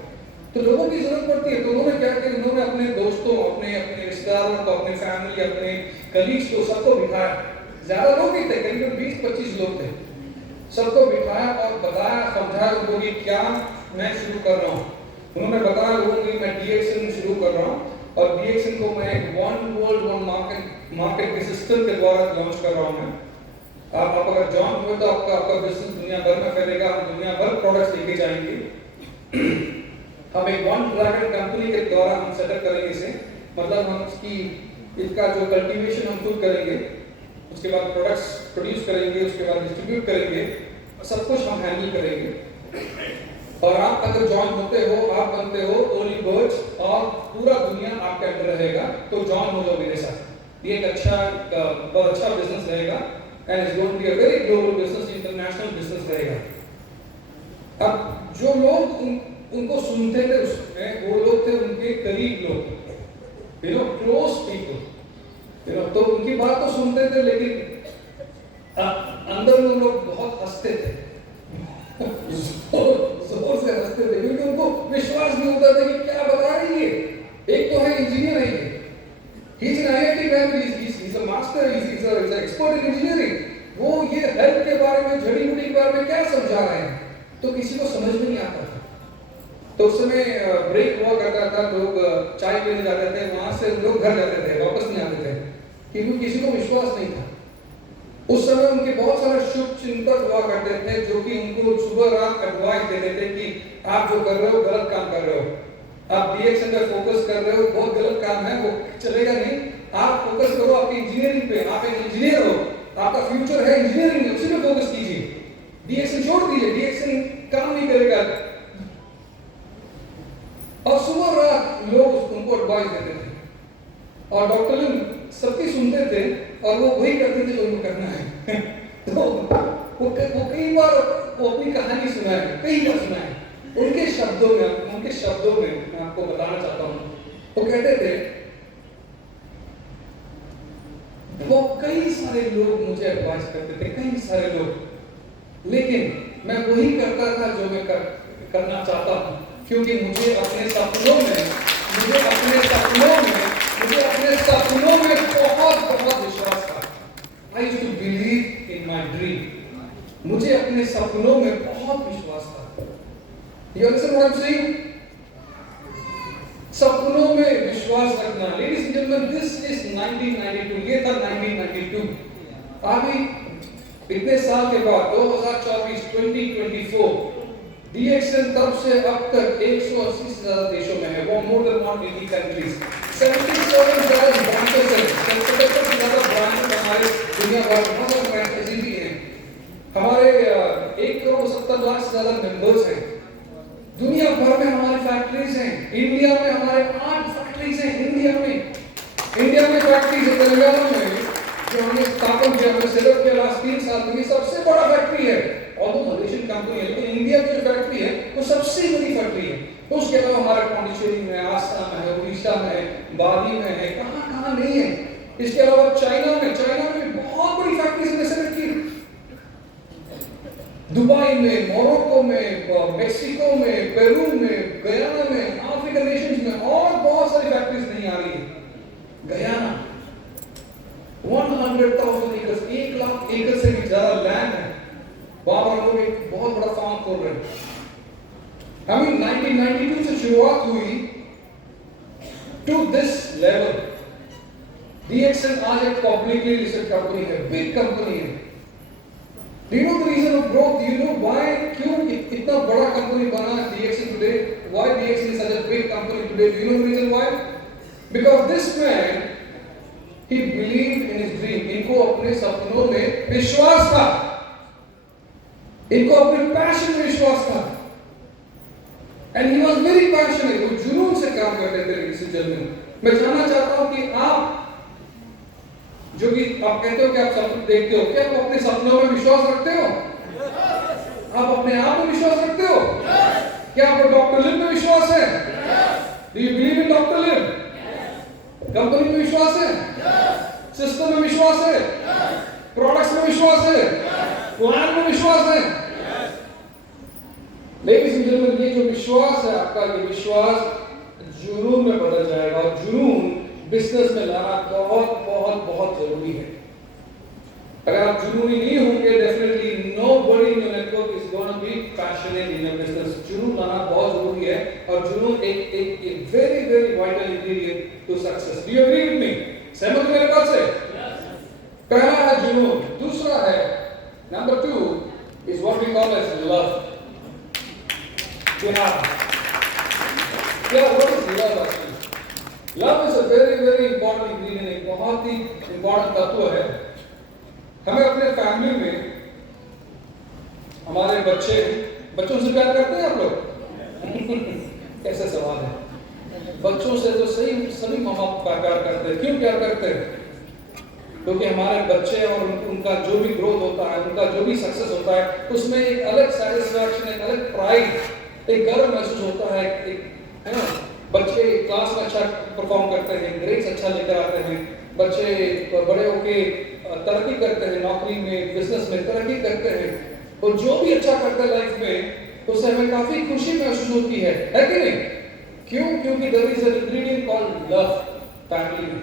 तो लोगों की जरूरत पड़ती है, तो उन्होंने क्या किया? उन्होंने अपने दोस्तों, अपने रिश्तेदारों को, अपने फैमिली, अपने कलीग्स को, सबको बिठाया। ज्यादा लोग नहीं थे, करीबन 20-25 लोग थे। सबको बिठाया और बताया, समझाया लोगों की क्या मैं शुरू कर रहा हूँ। उन्होंने बताया लोगों की मैं डीएक्सन शुरू कर रहा हूँ, और डीएक्सन को मैं वन वर्ल्ड वन मार्केट के सिस्टम के द्वारा लॉन्च कर रहा हूँ। आप अगर ज्वाइन हुए तो आपका बिजनेस दुनिया भर में फैलेगा, हम दुनिया भर प्रोडक्ट्स लेके जाएंगे। हम एक वन ड्रैगन कंपनी के द्वारा हम सेटअप करेंगे इसे, मतलब हम इसका जो कल्टीवेशन हम खुद करेंगे, उसके बाद प्रोडक्ट्स प्रोड्यूस करेंगे, उसके बाद डिस्ट्रीब्यूट करेंगे, सब कुछ हम हैंडल करेंगे। और आप अगर ज्वाइन होते हो, आप बनते हो अर्ली बर्ड्स, और पूरा दुनिया आपके अंडर रहेगा, तो ज्वाइन हो जाओ मेरे साथ। ये एक बहुत अच्छा बिजनेस रहेगा, and it's going to be a very global business, international business रहेगा। अब जो लोग उनको सुनते थे, उसमें वो लोग थे उनके करीब लोग, क्लोज पीपल, तो उनकी बात तो सुनते थे, लेकिन अंदर वो लोग बहुत हंसते थे, जोर से हंसते थे, क्योंकि उनको विश्वास नहीं होता था कि क्या बता रही है। एक तो है इंजीनियर है ये, he is an IIT man, he is a master, he is an expert in engineering, वो ये हेल्थ के बारे में, जड़ी बूटी के बारे में क्या समझा रहे हैं, तो किसी को समझ में नहीं आता था। तो उस समय ब्रेक हुआ करता था, लोग चाय पीने जाते थे, वहां से लोग घर जाते थे, वापस नहीं आते थे, क्योंकि किसी को विश्वास नहीं था। उस समय उनके बहुत सारे शुभ चिंतक हुआ करते थे, जो कि उनको सुबह रात एडवाइस देते थे कि आप जो कर रहे हो गलत काम कर रहे हो, आप डीएक्शन पे फोकस कर रहे हो, बहुत गलत काम है, वो चलेगा नहीं, आप फोकस करो आपकी इंजीनियरिंग पे, आप एक इंजीनियर हो, आपका फ्यूचर है इंजीनियरिंग में, उसी पे फोकस कीजिए, डीएक्शन छोड़ दीजिए, डीएक्शन काम नहीं करेगा। और सुबह रात लोग उनको एडवाइस देते थे, और डॉक्टर लिन सबकी सुनते थे, और वो वही करते थे जो उनको करना है। तो वो कई बार वो अपनी कहानी सुनाए, कई बार सुनाए, उनके शब्दों में मैं आपको बताना चाहता हूँ। वो कहते थे, वो कई सारे लोग मुझे एडवाइस करते थे, कई सारे लोग, लेकिन मैं वही करता था जो मैं करना चाहता हूँ, क्योंकि मुझे अपने सपनों में बहुत विश्वास था। I used to believe in my dream. मुझे अपने सपनों में बहुत विश्वास था। You understand what I'm saying? सपनों में विश्वास रखना। Ladies and gentlemen, this is 1992. ये था 1992। अभी इतने साल के बाद 2024 डीएक्शन तब से अब तक 180 से ज्यादा देशों में है, वो more than 180 countries, 77 ब्रांचेस हैं, 77 से ज्यादा ब्रांचेस हमारे दुनिया भर में, बहुत सारे फ्रेंचाइजी भी हैं हमारे, 1,70,00,000 से ज्यादा मेंबर्स हैं दुनिया भर में, हमारी फैक्ट्रीज हैं। इंडिया में हमारे 8 फैक्ट्रीज हैं, इंडिया में फैक्ट्रीज है, तेलंगाना में जो हमने स्थापन किया, हमने सेटअप किया लास्ट 3 साल में, सबसे बड़ा फैक्ट्री है, और वो मलेशियन कंपनी है, लेकिन इंडिया की जो फैक्ट्री है वो सबसे बड़ी फैक्ट्री है। तो उसके अलावा हमारे पांडिचेरी में, आसाम में है, उड़ीसा में है, बाली में है, कहाँ नहीं है। इसके अलावा चाइना में बहुत बड़ी फैक्ट्रीज हमने सेटअप की, दुबई में, मोरक्को में, मेक्सिको में, पेरू में, गयाना में, अफ्रीकन नेशंस में, और बहुत सारी फैक्ट्रीज नहीं आ रही है। गयाना 100,000 एकड़, 1 लाख एकड़ से भी ज्यादा लैंड है, वहां पर लोग एक बहुत बड़ा फार्म खोल रहे हैं। हमें 1992 से शुरुआत हुई टू दिस लेवल। डीएक्शन आज एक पब्लिकली लिस्टेड कंपनी है, बिग कंपनी है। Do you know the reason of growth? Do you know why? क्यों इतना बड़ा कंपनी बना DXN today? Why DXN is such a big company today? Do you know the reason why? Because this man, he believed in his dream. इनको अपने सपनों में विश्वास था, इनको अपने पैशन में विश्वास था, and he was very passionate. वो जुनून से काम करते थे। इस जन्म में मैं जानना चाहता हूँ कि आप जो कि आप कहते हो कि आप सपने देखते हो, क्या आप अपने सपनों में विश्वास रखते हो? आप अपने आप में विश्वास रखते हो? क्या आपको डॉक्टर लिन में विश्वास है? Do you believe in doctor Lin? कंपनी में विश्वास है? सिस्टम में विश्वास है? प्रोडक्ट्स में विश्वास है? प्लान में विश्वास है? लेडीज एंड जेंटलमैन, ये जो विश्वास है आपका, ये विश्वास जुनून में बदल जाएगा, और जुनून बिजनेस में लाना बहुत बहुत बहुत जरूरी है। अगर आप जुनूनी नहीं होंगे, definitely nobody in your network is gonna be passionate in your business. जुनून लाना बहुत जरूरी है, और जुनून एक very very vital ingredient to success. Do you agree with me? सहमत हो मेरे बात से? पहला है जुनून, दूसरा है number 2 is what we call as love. प्यार। What is love actually? Love is a very very important ingredient, एक बहुत ही इंपॉर्टेंट तत्व है। हमें अपने फैमिली में हमारे बच्चों से प्यार करते हैं आप लोग? कैसा सवाल है। बच्चों से तो सभी माँ बाप प्यार करते हैं। क्यों प्यार करते हैं? क्योंकि हमारे बच्चे और उनका जो भी ग्रोथ होता है, उनका जो भी सक्सेस होता है, उसमें एक अलग सेटिस्फैक्शन, एक अलग प्राइड, एक गर्व महसूस होता है, है ना। बच्चे क्लास में अच्छा परफॉर्म करते हैं, ग्रेड्स अच्छा लेकर आते हैं, बच्चे बड़े होके तरक्की करते हैं, नौकरी में, बिजनेस में तरक्की करते हैं, और जो भी अच्छा करते हैं लाइफ में, उससे हमें काफी खुशी महसूस होती है कि नहीं? क्यों? क्योंकि there is an ingredient called love family में,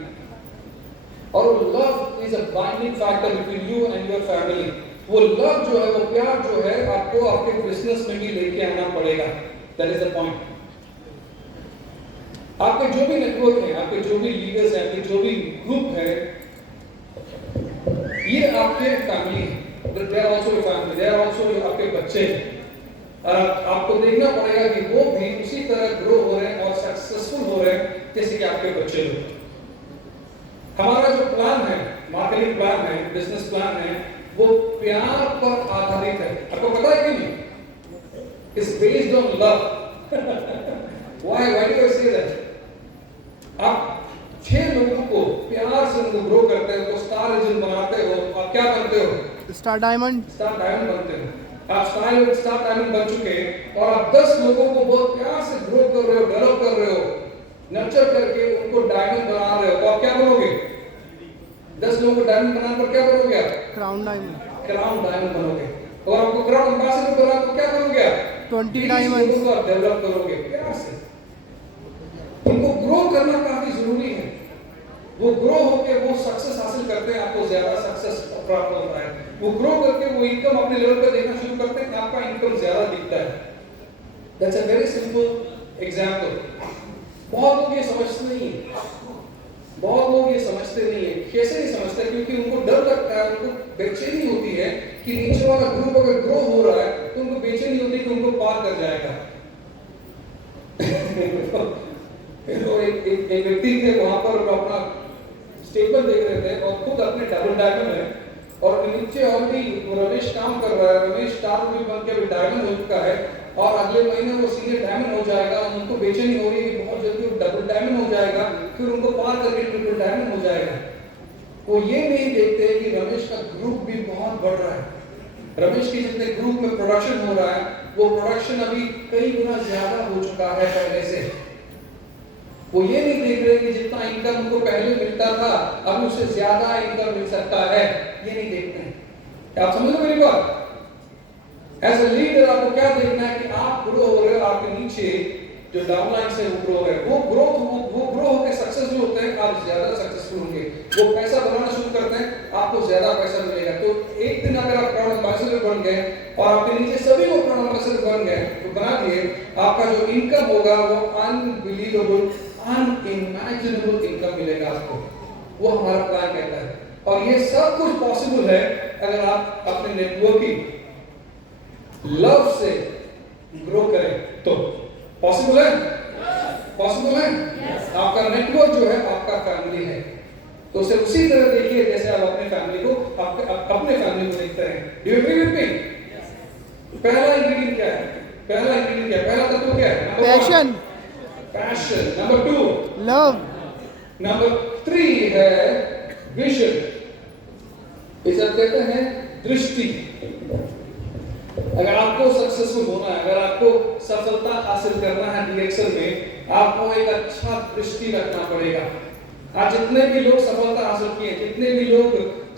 और love is a binding factor between you and your family. वो लव जो है, वो प्यार जो है, आपको आपके बिजनेस में भी लेके आना पड़ेगा। That is the point. आपके जो भी नेटवर्क है, आपके जो भी लीडर्स हैं, आपके जो भी ग्रुप है, ये आपके फैमिली है। They are also your family, they are also आपके बच्चे हैं। और आपको देखना पड़ेगा कि वो भी उसी तरह ग्रो हो रहे हैं और सक्सेसफुल हो रहे हैं जैसे कि आपके बच्चे लोग। हमारा जो प्लान है, मार्केटिंग प्लान है, बिजनेस प्लान है, वो प्यार पर आधारित है। आपको पता है कि नहीं? It's based on love. Why do you say that? आप 6 लोगों को प्यार से उनको ग्रो करते हो, उनको स्टार एजेंट बनाते हो। आप क्या करते हो? स्टार डायमंड बनते हो। आप स्टार डायमंड बन चुके हैं, और आप 10 लोगों को बहुत प्यार से ग्रो कर रहे हो, डेवलप कर रहे हो, नर्चर करके उनको डायमंड बना रहे हो। तो आप क्या बनोगे? 10 लोगों को डायमंड बनाने पर क्या बनोगे आप? क्राउन डायमंड बनोगे। और आपको क्राउन एम्बेसडर बनाना तो क्या करोगे आप? 20 डायमंड लोगों को आप डेवलप करोगे प्यार से। उनको ग्रो करना काफी जरूरी है। वो ग्रो होके वो सक्सेस हासिल करते हैं, आपको ज्यादा सक्सेस प्राप्त होता है। वो ग्रो करके वो इनकम अपने लेवल पे देखना शुरू करते हैं, आपका इनकम ज्यादा दिखता है। That's a very simple example. बहुत लोग ये समझते नहीं है, बहुत लोग ये समझते नहीं है। कैसे नहीं समझते? क्योंकि उनको डर लगता है, उनको बेचैनी होती है कि नीचे वाला ग्रुप अगर ग्रो हो रहा है तो उनको बेचैनी होती है कि उनको पार कर जाएगा। तो एक व्यक्ति थे वहां पर, अपना स्टेटमेंट देख रहे थे, और खुद अपने डबल डायमंड है, और नीचे ऑलरेडी रमेश काम कर रहा है। रमेश स्टार भी बन के डायमंड हो चुका है, और अगले महीने वो सीनियर डायमंड हो जाएगा। उनको बेचैनी हो रही है कि बहुत जल्दी वो डबल डायमंड हो जाएगा, फिर उनको पार करके ट्रिपल डायमंड हो जाएगा। वो ये नहीं देखते कि रमेश का ग्रुप भी बहुत बढ़ रहा है। रमेश के जितने ग्रुप में प्रोडक्शन हो रहा है, वो प्रोडक्शन अभी कई गुना ज्यादा हो चुका है पहले से। वो ये नहीं देख रहे कि जितना इनकम उनको पहले मिलता था, अब उससे ज्यादा इनकम मिल सकता है, ये नहीं देखते हैं। आप समझ लो मेरी बात? एज अ लीडर आपको क्या देखना है कि आप ग्रो हो रहे हो, आपके नीचे जो डाउनलाइन से वो ग्रो है, वो ग्रो होकर सक्सेस जो होते हैं, आप ज्यादा सक्सेसफुल होंगे। वो पैसा बनाना शुरू करते हैं, आपको ज्यादा पैसा मिलेगा। तो एक दिन अगर आप क्राउन एम्बेसडर बन गए और आपके नीचे सभी को क्राउन एम्बेसडर बन गए, तो बना दिए, आपका जो इनकम होगा वो अनबिलीवेबल, अनइमेजिनेबल इनकम मिलेगा आपको। वो हमारा प्लान कहता है, और ये सब कुछ पॉसिबल है अगर आप अपने नेटवर्किंग लव से ग्रो करें तो। पॉसिबल है? पॉसिबल है? आपका नेटवर्क जो है आपका फैमिली है, तो उसे उसी तरह देखिए जैसे आप अपने फैमिली को अपने फैमिली को देखते हैं। Do you agree with me? पहला इंग्रेडिएंट क्या है? पहला तत्व क्या है? पैशन। Number 2 love. नंबर 3 है विजन। इसे कहते हैं दृष्टि। अगर आपको सक्सेसफुल होना है, अगर आपको सफलता हासिल करना है डायरेक्शन में, आपको एक अच्छा दृष्टि रखना पड़ेगा। आज जितने भी लोग सफलता हासिल किए, जितने भी लोग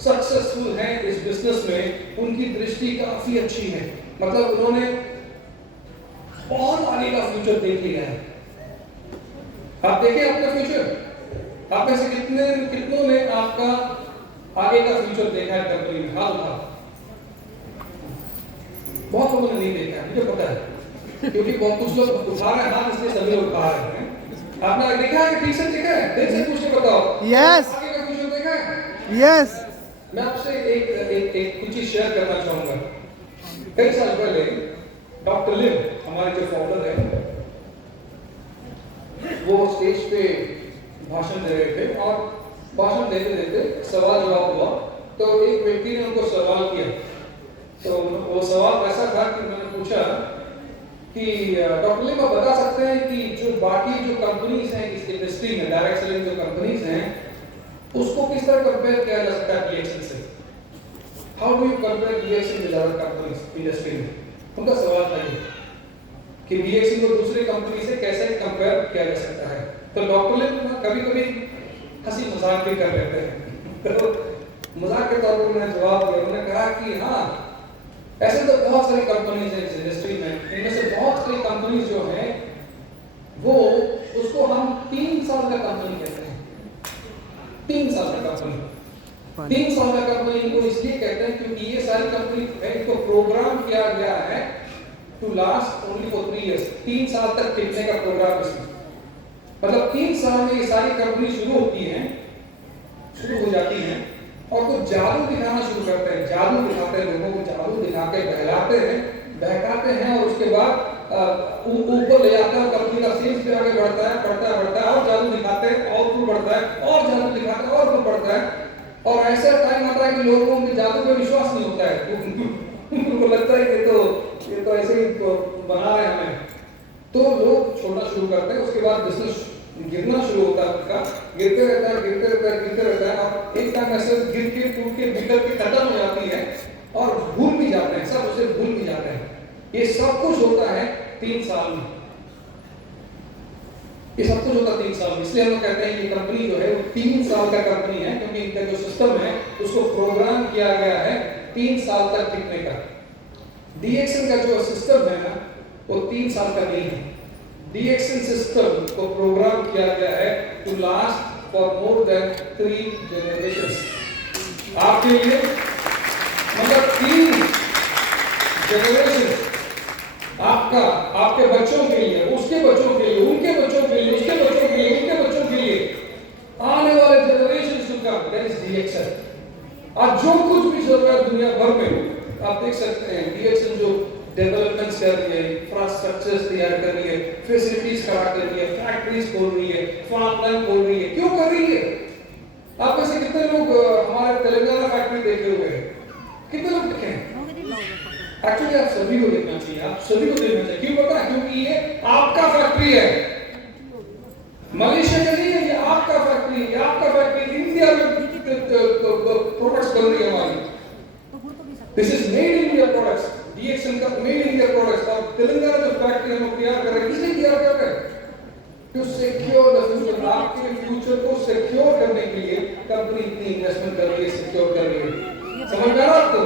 सक्सेसफुल हैं इस बिजनेस में, उनकी दृष्टि काफी अच्छी है। मतलब उन्होंने बहुत आगे का फ्यूचर देख लिया है। आप देखिए अपना फ्यूचर। आप में से कितनों ने आपका आगे का फ्यूचर देखा है कंपनी में? हाथ उठा। बहुत लोगों ने नहीं देखा, मुझे पता है, क्योंकि बहुत कुछ लोग उठा रहे हैं हाथ, इसलिए सभी लोग उठा रहे हैं। आपने देखा है? ठीक से देखा है? दिल से पूछ के बताओ। यस। आगे का फ्यूचर देखा है? यस। मैं आपसे एक कुछ चीज शेयर करना चाहूंगा। कई साल पहले डॉक्टर लिम, हमारे जो फाउंडर है, वो स्टेज पे भाषण दे रहे थे, और भाषण देते देते सवाल जवाब हुआ। तो एक व्यक्ति ने उनको सवाल किया। तो वो सवाल ऐसा था कि मैंने पूछा कि डॉक्टर लिम, आप बता सकते हैं कि जो बाकी जो कंपनीज हैं इस इंडस्ट्री में, डायरेक्ट सेलिंग जो कंपनीज हैं, उसको किस तरह कंपेयर किया जा सकता है डीएक्सन से? How do you compare DXN with other companies industry में? उनका सवाल था ये। कि DXN को दूसरी कंपनी से कैसे कंपेयर किया जा सकता है। तो डॉक्टर लोग कभी-कभी हंसी मजाक भी कर लेते हैं। तो मजाक के तौर पर उन्होंने जवाब दिया, उन्होंने कहा कि हाँ, ऐसे तो बहुत सारी कंपनीज हैं इस इंडस्ट्री में, इनमें से बहुत सारी कंपनीज जो हैं वो उसको हम 3 साल का कंपनी कहते हैं। 3 साल का कंपनी, 3 साल का कंपनी इनको इसलिए कहते हैं क्योंकि ये सारी कंपनी इनको प्रोग्राम किया गया है to last only for 3 years. 3 साल तक टिकने का प्रोग्राम इसमें, मतलब 3 साल में ये सारी कंपनी शुरू होती है, शुरू हो जाती है और कुछ जादू दिखाना शुरू करते हैं। जादू दिखाते हैं, लोगों को जादू दिखा के बहलाते हैं, बहकाते हैं और उसके बाद ऊपर ले जाते हैं। कंपनी का सेल्स भी आगे बढ़ता है, बढ़ता है और जादू दिखाते हैं और ऊपर बढ़ता है और जादू दिखाते हैं और ऊपर बढ़ता है। और ऐसा टाइम आता है कि लोगों के जादू पे विश्वास नहीं होता है, उनको लगता है कि ये तो ऐसे ही तो बना रहे हैं हमें। तो लोग छोड़ना शुरू करते हैं, उसके बाद बिजनेस गिरना शुरू होता है, उनका गिरते रहता है और एक टाइम ऐसे गिर के टूट के बिखर के खत्म हो जाती है और भूल भी जाते हैं, सब उसे भूल भी जाते हैं। ये सब कुछ होता है 3 साल में, ये सब कुछ होता है 3 साल में। इसलिए हम कहते हैं कि कंपनी जो है वो 3 साल का कंपनी है, क्योंकि इनका जो सिस्टम है उसको प्रोग्राम किया गया है 3 साल तक टिकने का। DXN का जो सिस्टम है ना वो 3 साल का नहीं है। DXN सिस्टम को प्रोग्राम किया गया है to last for more than 3 generations. आपके लिए मतलब 3 जनरेशन, आपका, आपके बच्चों के लिए, उसके बच्चों के लिए, उनके बच्चों के लिए, उसके बच्चों के लिए, उनके बच्चों के लिए, आने वाले generation to come, that is DXN। आज जो कुछ भी चल रहा है दुनिया भर में आप देख सकते हैं, DXN जो डेवलपमेंट्स कर रही है, इंफ्रास्ट्रक्चर्स तैयार कर रही है, फैसिलिटीज खड़ा कर रही है, फैक्ट्रीज खोल रही है, फार्म लैंड खोल रही है, क्यों कर रही है? आप में से कितने लोग हमारे तेलंगाना फैक्ट्री देखे हुए हैं? कितने लोग देखे हैं? एक्चुअली आप सभी को देखना चाहिए, आप सभी को देखना चाहिए। क्यों पता है? क्योंकि ये आपका फैक्ट्री है, मलेशिया का नहीं है, ये आपका फैक्ट्री है, आपका फैक्ट्री। इंडिया में प्रोडक्ट्स बन रही है हमारी, this is made in India products. DXN का मेड इन इंडिया प्रोडक्ट्स। और तेलंगाना जो फैक्ट्री हम तैयार कर रहे हैं, किसने तैयार कर रहे हैं? टू सिक्योर द फ्यूचर, आपके फ्यूचर को सिक्योर करने के लिए कंपनी इतनी इन्वेस्टमेंट कर रही है, सिक्योर कर रही है। समझ में आ रहा है आपको?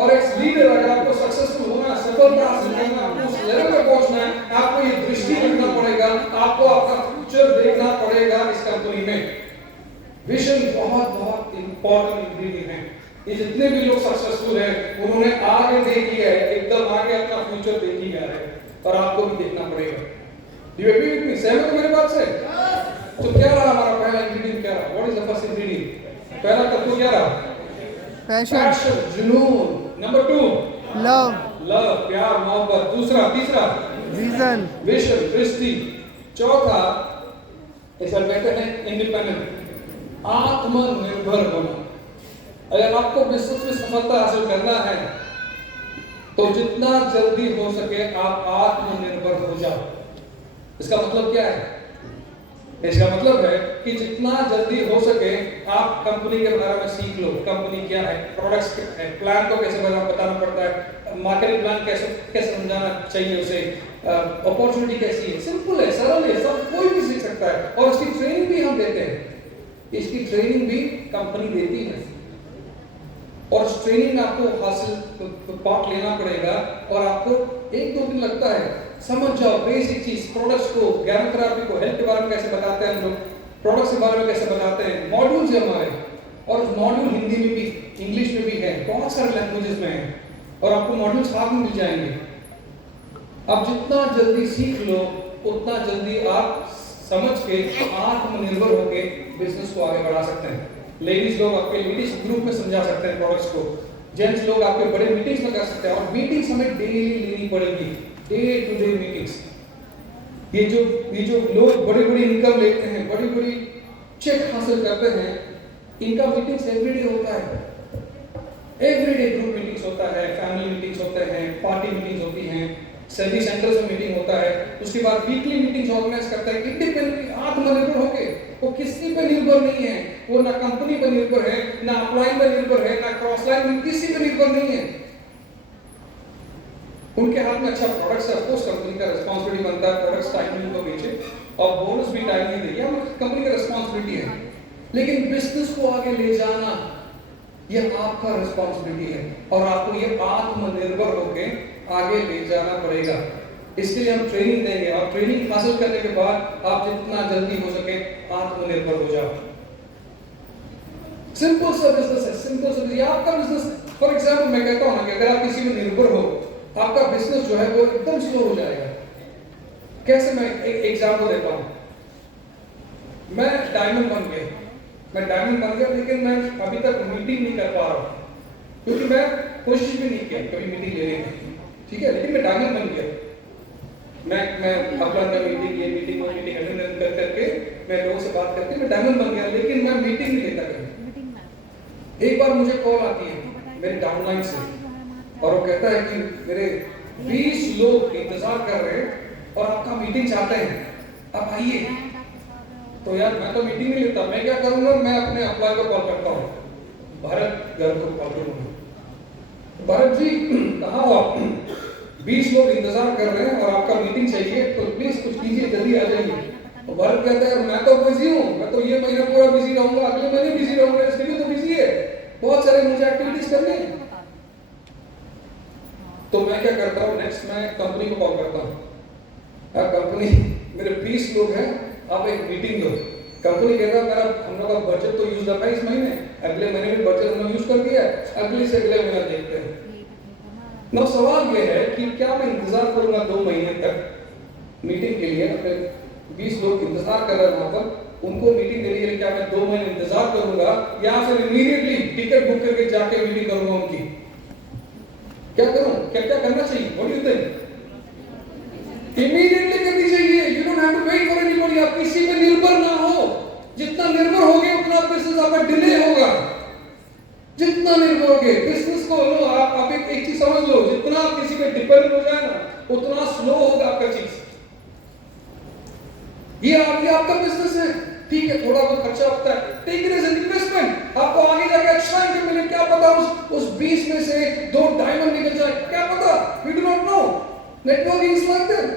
और एक लीडर अगर आपको सक्सेसफुल होना, सफलता हासिल करना, आपको उस लेवल पे पहुंचना है, आपको ये दृष्टि रखना पड़ेगा, आपको आपका फ्यूचर देखना पड़ेगा इस कंपनी में। विजन बहुत इंपॉर्टेंट इंग्रेडिएंट है। ये जितने भी लोग सक्सेसफुल हैं, उन्होंने आगे देख लिया है, एकदम आगे अपना फ्यूचर देख लिया है और आपको भी देखना पड़ेगा। Do you agree with me? सहमत हो मेरे बात से? तो क्या रहा हमारा पहला इंग्रेडिएंट? क्या रहा? What is the first ingredient? पहला तत्व क्या रहा? पैशन, जुनून। नंबर 2 लव, प्यार, मोहब्बत। दूसरा, तीसरा विजन, दृष्टि। चौथा इसे कहते हैं इंडिपेंडेंट, आत्मनिर्भर होना। अगर आपको बिजनेस में सफलता हासिल करना है तो जितना जल्दी हो सके आप आत्मनिर्भर हो जाओ। इसका मतलब क्या है? इसका मतलब है कि जितना जल्दी हो सके आप कंपनी के बारे में सीख लो। कंपनी क्या है, प्रोडक्ट्स क्या है, प्लान को कैसे बताना पड़ता है, मार्केटिंग प्लान कैसे समझाना चाहिए उसे, अपॉर्चुनिटी कैसी है। सिंपल है, सरल है, सब कोई भी सीख सकता है। और इसकी ट्रेनिंग भी हम देते हैं, इसकी ट्रेनिंग भी कंपनी देती है। और उस ट्रेनिंग में आपको हासिल पार्ट लेना पड़ेगा और आपको 1-2 दिन लगता है। समझ जाओ बेसिक चीज, प्रोडक्ट्स को, ज्ञानथेरापी को, हेल्थ के बारे में कैसे बताते हैं हम लोग, प्रोडक्ट्स के बारे में कैसे बताते हैं। मॉड्यूल्स है हमारे, और मॉड्यूल हिंदी में भी, इंग्लिश में भी है, बहुत सारे लैंग्वेजेस में है और आपको मॉड्यूल्स साथ में मिल जाएंगे। अब जितना जल्दी सीख लो उतना जल्दी आप समझ के आत्मनिर्भर होकर बिजनेस को आगे बढ़ा सकते हैं। लेडीज लोग आपके लेडीज ग्रुप में समझा सकते हैं प्रोडक्ट्स को, जेंट्स लोग आपके बड़े मीटिंग्स में कर सकते हैं। और मीटिंग्स हमें डेली लेनी पड़ेगी, डे टू डे मीटिंग्स। ये जो लोग बड़ी इनकम लेते हैं, बड़ी चेक हासिल करते हैं, इनका मीटिंग्स एवरीडे होता है। एवरीडे ग्रुप मीटिंग्स होता है, फैमिली मीटिंग्स होते हैं, पार्टी मीटिंग्स होती हैं, सर्विस सेंटर्स में मीटिंग होता है। उसके बाद वीकली मीटिंग्स ऑर्गेनाइज करता है। इंडिपेंडेंटली, आत्मनिर्भर होके, वो किसी पे निर्भर नहीं है, वो ना कंपनी पे निर्भर है, ना अपलाइन पे निर्भर है, ना क्रॉस लाइन में, किसी पे निर्भर नहीं है। उनके हाथ में अच्छा प्रोडक्ट्स है, ऑफकोर्स कंपनी का रिस्पॉन्सिबिलिटी बनता है प्रोडक्ट्स टाइमली उनको बेचे और बोनस भी टाइमली दे, ये कंपनी का रिस्पॉन्सिबिलिटी है। लेकिन बिजनेस को आगे ले जाना ये आपका रिस्पॉन्सिबिलिटी है और आपको ये आत्मनिर्भर होकर आगे ले जाना पड़ेगा। इसके लिए हम ट्रेनिंग देंगे और ट्रेनिंग हासिल करने के बाद आप जितना जल्दी हो सके आत्मनिर्भर हो जाओ। सिंपल सा बिजनेस है, सिंपल सा बिजनेस, आपका बिजनेस। फॉर एग्जांपल मैं कहता हूं ना कि अगर आप किसी में निर्भर हो, आपका बिजनेस जो है वो एकदम स्लो हो जाएगा। कैसे? मैं एक एग्जांपल देता हूं। मैं डायमंड बन गया, लेकिन मैं अभी तक मीटिंग नहीं कर पा रहा हूं क्योंकि मैं कोशिश भी नहीं किया कभी मीटिंग लेने की, ठीक है, लेकिन मैं डायमंड बन गया। मैं अपना मीटिंग अटेंड कर करके मैं लोगों से बात करके मैं डायमंड बन गया, लेकिन मैं मीटिंग नहीं लेता कभी। एक बार मुझे कॉल आती है मेरे डाउनलाइन से और वो कहता है कि मेरे 20 लोग इंतजार कर रहे हैं और आपका मीटिंग चाहते हैं, आप आइए। तो यार मैं तो मीटिंग नहीं लेता, मैं क्या करूंगा, मैं अपने अप्लाई को कॉल करता हूँ, भरत घर को कॉल करूंगा। भरत जी कहाँ हो आप? 20 लोग इंतजार कर रहे हैं और आपका मीटिंग चाहिए, तो प्लीज कुछ कीजिए, जल्दी आ जाइए। तो भरत कहता है मैं तो बिजी हूँ, मैं तो ये महीना पूरा बिजी रहूंगा, अगले महीने बिजी रहूंगा, इसके लिए तो बिजी है, बहुत सारे मुझे एक्टिविटीज करने हैं। तो मैं क्या करता हूँ, नेक्स्ट मैं कंपनी को कॉल करता हूँ, कंपनी मेरे 20 लोग हैं, आप एक मीटिंग दो। कंपनी कहता है मेरा हम लोग का बजट तो यूज करना है इस महीने, अगले महीने में बजट हमने यूज कर दिया है, अगले से अगले महीना देखते हैं। ना सवाल ये है कि क्या मैं इंतजार करूंगा 2 महीने तक मीटिंग के लिए? अपने 20 लोग इंतजार कर रहे हैं वहां पर, उनको मीटिंग देने के लिए क्या मैं 2 महीने इंतजार करूंगा या फिर इमीडिएटली टिकट बुक करके जाके मीटिंग करूंगा उनकी? क्या करूं? क्या क्या करना चाहिए? What do you think? Immediately करनी चाहिए। You don't have to wait for anybody. आप किसी पे निर्भर ना हो। जितना निर्भर होगे उतना बिजनेस आपका डिले होगा। जितना निर्भर होगे बिजनेस को लो, आप एक चीज समझ लो, जितना आप किसी पे डिपेंड हो जाए ना उतना स्लो होगा आपका चीज। ये आपका बिजनेस है, ठीक है, थोड़ा बहुत खर्चा होता है, take it as an investment. आपको आगे जाके अच्छा इनकम मिले, क्या पता उस 20 में से 2 डायमंड निकल जाए, क्या पता, we do not know. Networking is like that.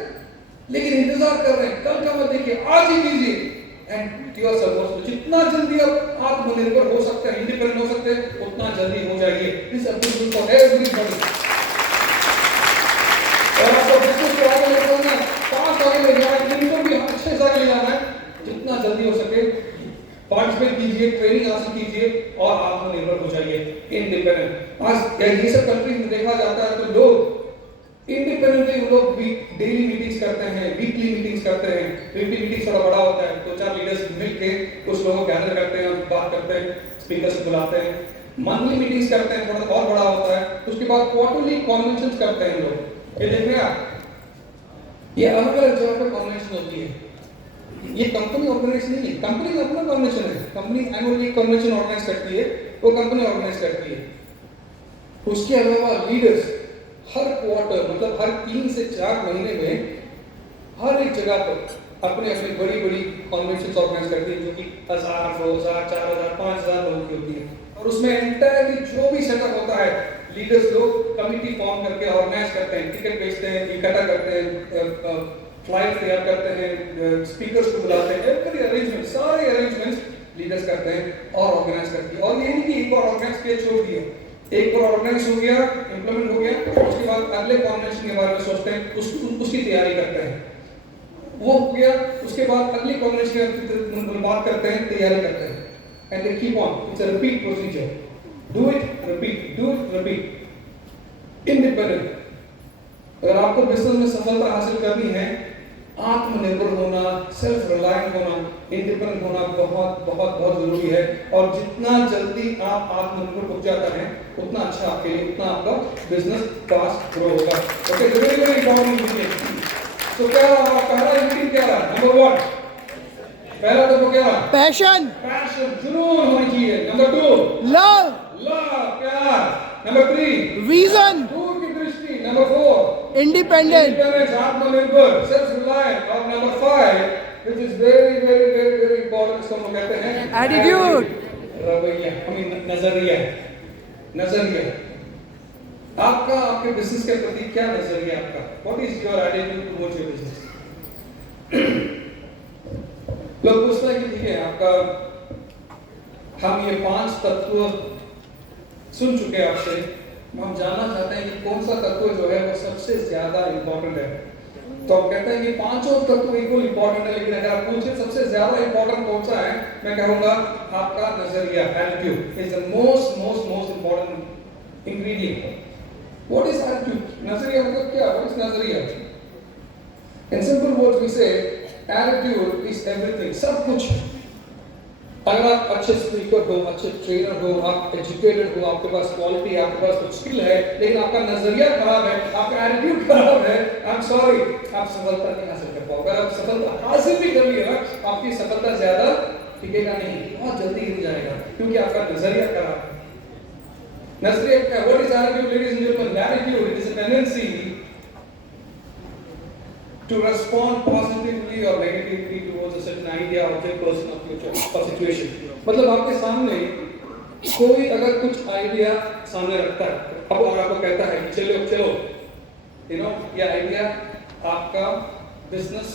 लेकिन इंतजार कर रहे हैं, कल का मत देखिए, आज ही कीजिए एंड योर सर्वोस। जितना जल्दी आप आत्मनिर्भर हो सकते हैं, इंडिपेंडेंट हो सकते हैं, उतना जल्दी हो जाइए। This application for everybody. और आपको बिजनेस को आगे ले जाना है, फास्ट आगे ले जाना है, इनको भी अच्छे से आगे ले जाना है, जितना जल्दी हो सके पार्टिसिपेट कीजिए, ट्रेनिंग हासिल कीजिए और आत्मनिर्भर हो जाइए, इंडिपेंडेंट। आज ये सब कंट्रीज में देखा जाता है तो लोग इंडिपेंडेंटली वो लोग डेली मीटिंग्स करते हैं, वीकली मीटिंग्स करते हैं। वीकली मीटिंग थोड़ा बड़ा होता है, 2-4 लीडर्स मिलके कुछ लोगों को गैदर करते हैं, बात करते हैं, स्पीकर से बुलाते हैं। मंथली मीटिंग्स करते हैं, थोड़ा और बड़ा होता है। उसके बाद क्वार्टरली कन्वेंशंस करते हैं लोग। ये देख रहे हैं आप, ये अलग-अलग जगह पे कन्वेंशन होती है। ये कंपनी ऑर्गेनाइज नहीं है, कंपनी का अपना कन्वेंशन है। कंपनी एनुअली कन्वेंशन ऑर्गेनाइज करती है, वो कंपनी ऑर्गेनाइज करती है। उसके अलावा लीडर्स हर क्वार्टर, मतलब हर 3 से 4 महीने में हर एक जगह पर अपने अपनी बड़ी कन्वेंशन ऑर्गेनाइज करती है, जो कि 1000, 2000, 4000, 5000 लोगों की होती है। और उसमें एंटायरली जो भी सेटअप होता है, लीडर्स लोग कमिटी फॉर्म करके ऑर्गेनाइज करते हैं, टिकट बेचते हैं, इकट्ठा करते हैं, फ्लाइट तैयार करते हैं, स्पीकर्स को बुलाते हैं, एवरी अरेंजमेंट, सारे अरेंजमेंट्स लीडर्स करते हैं और ऑर्गेनाइज करती है। और ये नहीं कि एक बार ऑर्गेनाइज किया छोड़ दिया, एक बार ऑर्गेनाइज हो गया, इंप्लीमेंट हो गया, उसके बाद अगले कन्वेंशन के बारे में सोचते हैं, उसकी तैयारी करते हैं। वो हो गया, उसके बाद अगले कन्वेंशन की बात करते हैं, तैयारी करते हैं, and they keep on. It's a repeat procedure, do it repeat, independent. अगर आपको बिजनेस में सफलता हासिल करनी है, आत्मनिर्भर होना, सेल्फ रिलायंट होना, इंडिपेंडेंट होना बहुत बहुत बहुत जरूरी है। और जितना जल्दी आप आत्मनिर्भर हो जाता है उतना अच्छा आपके लिए, उतना आपका बिजनेस फास्ट ग्रो होगा। Okay, very very important meeting. तो क्या रहा पहला मीटिंग, क्या रहा? नंबर 1 पहला तो क्या रहा? पैशन, जुनून होनी चाहिए। नंबर 2 लव, प्यार। नंबर 3 विजन, दूर की दृष्टि। नंबर 4 इंडिपेंडेंट, आत्मनिर्भर, सेल्फ रिलायंट। और number 5 which is very important, इसको हम कहते हैं एटीट्यूड, रवैया, नजरिया। आपका आपके बिजनेस के प्रति क्या नजरिया आपका? What is your attitude towards your business? लोग पूछते हैं कि ठीक है आपका, हम ये 5 तत्व सुन चुके हैं आपसे, हम जानना चाहते हैं कि कौन सा तत्व जो है वो सबसे ज्यादा इंपॉर्टेंट है। तो हम कहते हैं कि 5 तत्व इक्वल इंपॉर्टेंट है, लेकिन अगर आप पूछे सबसे ज्यादा इंपॉर्टेंट कौन सा है, मैं कहूंगा आपका नजरिया, attitude is the most important ingredient. What is attitude? नजरिया मतलब क्या? व्हाट इज नजरिया? इन सिंपल वर्ड्स वी से एटीट्यूड इज एवरीथिंग, सब कुछ। अगर आप अच्छे स्पीकर हो, अच्छे ट्रेनर हो, आप एजुकेटेड हो, आपके पास क्वालिटी है, आपके पास कुछ स्किल है, लेकिन आपका नजरिया खराब है, आपका एटीट्यूड खराब है, आई एम सॉरी, आप सफलता नहीं हासिल कर पाओगे। अगर आप सफलता हासिल भी कर लिया, आपकी सफलता ज्यादा टिकेगा नहीं, बहुत जल्दी गिर जाएगा, क्योंकि आपका नजरिया खराब है। नजरिया क्या? What is attitude ladies and gentleman? Attitude is a tendency to respond positively or negatively towards a certain idea, object, person or future or situation. मतलब आपके सामने कोई अगर कुछ आइडिया सामने रखता है, अब और आपको कहता है कि चलो चलो, you know, ये आइडिया आपका बिजनेस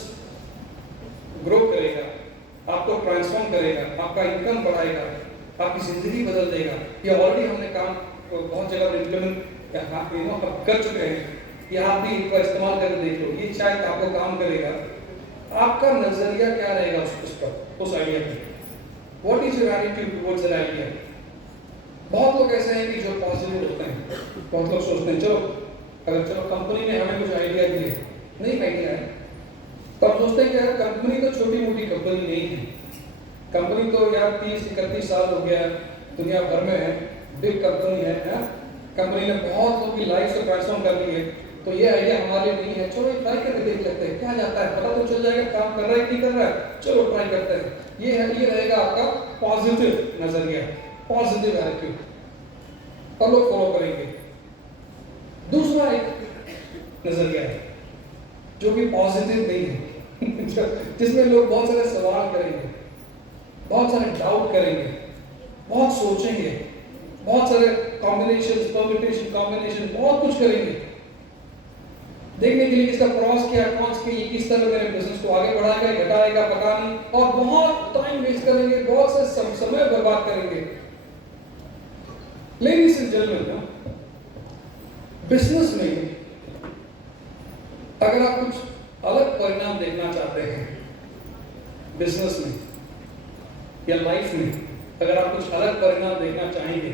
ग्रो करेगा, आपको ट्रांसफॉर्म करेगा, आपका इनकम बढ़ाएगा, आपकी जिंदगी बदल देगा, ये ऑलरेडी हमने काम बहुत जगह इम्प्लीमेंट कर चुके हैं, या आप भी इसका इस्तेमाल करके देख लो, ये शायद आपको काम करेगा। आपका नजरिया क्या रहेगा उस पर, उस आइडिया पे? What is your attitude towards that idea? बहुत लोग ऐसे हैं कि जो पॉजिटिव होते हैं, बहुत लोग सोचते हैं चलो कंपनी ने हमें कुछ आइडिया दिए, नहीं आइडिया है, तो आप सोचते हैं कि यार कंपनी तो छोटी मोटी कंपनी नहीं है, कंपनी तो यार 30-31 साल हो गया, दुनिया भर में है, बिग कंपनी है, कंपनी ने बहुत लोगों की लाइफ से ट्रांसफॉर्म कर दी है, तो ये आइडिया हमारे नहीं है, चलो ट्राई करके देख लेते हैं क्या जाता है, पता तो चल जाएगा काम कर रहा है कि कर रहा है, चलो ट्राई करते हैं। ये रहेगा आपका पॉजिटिव नजरिया, पॉजिटिव एटीट्यूड, और लोग फॉलो करेंगे। दूसरा एक नजरिया है जो कि पॉजिटिव नहीं है जिसमें लोग बहुत सारे सवाल करेंगे, बहुत सारे डाउट करेंगे, बहुत सोचेंगे, बहुत सारे कॉम्बिनेशन, परम्यूटेशन, कॉम्बिनेशन, बहुत कुछ करेंगे देखने के लिए इसका प्रॉस क्या, कॉन्स क्या, ये किस तरह मेरे बिजनेस को आगे बढ़ाएगा, घटाएगा, पता नहीं, और बहुत टाइम वेस्ट करेंगे, बहुत से समय बर्बाद करेंगे। लेडीज एंड जेंटलमैन, बिजनेस में अगर आप कुछ अलग परिणाम देखना चाहते हैं, बिजनेस में या लाइफ में अगर आप कुछ अलग परिणाम देखना चाहेंगे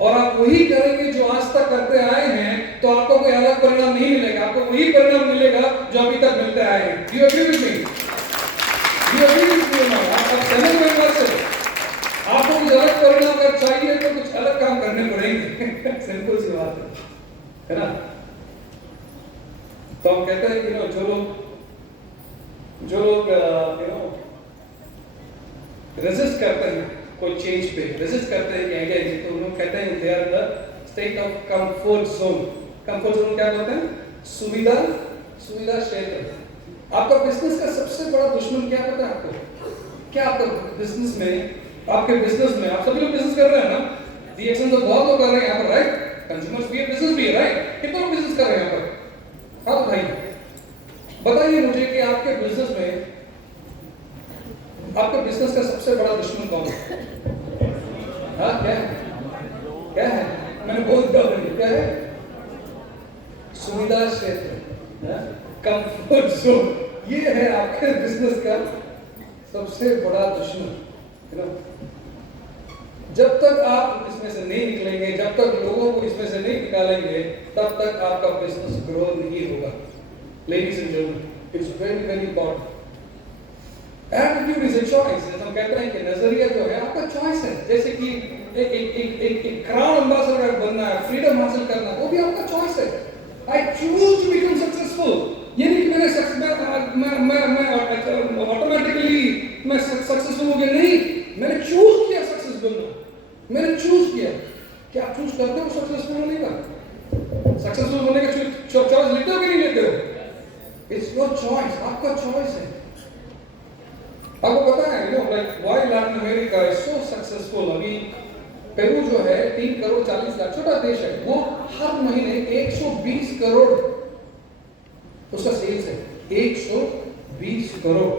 और आप वही करेंगे जो आज तक करते आए हैं, तो आपको कोई अलग परिणाम नहीं मिलेगा, आपको वही परिणाम मिलेगा जो अभी तक मिलते आए हैं। Do you agree with me? Do you agree with me or not? आप सहमत हैं बात से? आपको कुछ अलग परिणाम अगर चाहिए तो कुछ अलग काम करने पड़ेंगे सिंपल सी बात है ना? तो हम कहते हैं कि जो लोग रेजिस्ट करते हैं कोई चेंज पे, रेजिस्ट करते हैं कि आइडिया, तो उन लोग कहते हैं they are the state of comfort zone. Comfort zone क्या बोलते हैं? सुविधा क्षेत्र। आपका बिजनेस का सबसे बड़ा दुश्मन क्या पता है आपको? क्या आपका बिजनेस में, आपके बिजनेस में, आप सभी लोग बिजनेस कर रहे हैं ना, रिएक्शन तो बहुत लोग कर रहे हैं यहाँ पर, राइट? कंज्यूमर्स भी है, बिजनेस भी है, राइट? कितने लोग बिजनेस कर रहे हैं यहाँ पर? हाँ तो भाई बताइए मुझे कि आपके बिजनेस में, आपके बिजनेस का सबसे बड़ा दुश्मन कौन है? हाँ क्या है? मैंने बोल दिया, क्या है? सुविधा क्षेत्र, कंफर्ट जोन, ये है आपके बिजनेस का सबसे बड़ा दुश्मन। जब तक आप इसमें से नहीं निकलेंगे, जब तक लोगों को इसमें से नहीं निकालेंगे, तब तक आपका बिजनेस ग्रो नहीं होगा। Ladies and gentleman, it's very very important. Attitude is a choice. हम कहते हैं कि नजरिया जो है आपका चॉइस है। जैसे कि एक क्राउन एम्बेसडर बनना है, फ्रीडम हासिल करना, वो भी आपका चॉइस है। I choose to become successful. ये नहीं कि मैं ऑटोमेटिकली मैं सक्सेसफुल हो गया, नहीं, मैंने चूज किया सक्सेस बनना, मैंने चूज किया। क्या आप चूज करते हो सक्सेसफुल होने का? सक्सेसफुल होने का चॉइस लेते हो कि नहीं लेते हो? इट्स योर चॉइस, आपका चॉइस है। आपको पता है like why Latin America is so successful. अभी पेरू जो है 3 करोड़ 40 लाख, छोटा देश है, वो हर महीने 120 करोड़ उसका सेल्स है, 120 crore.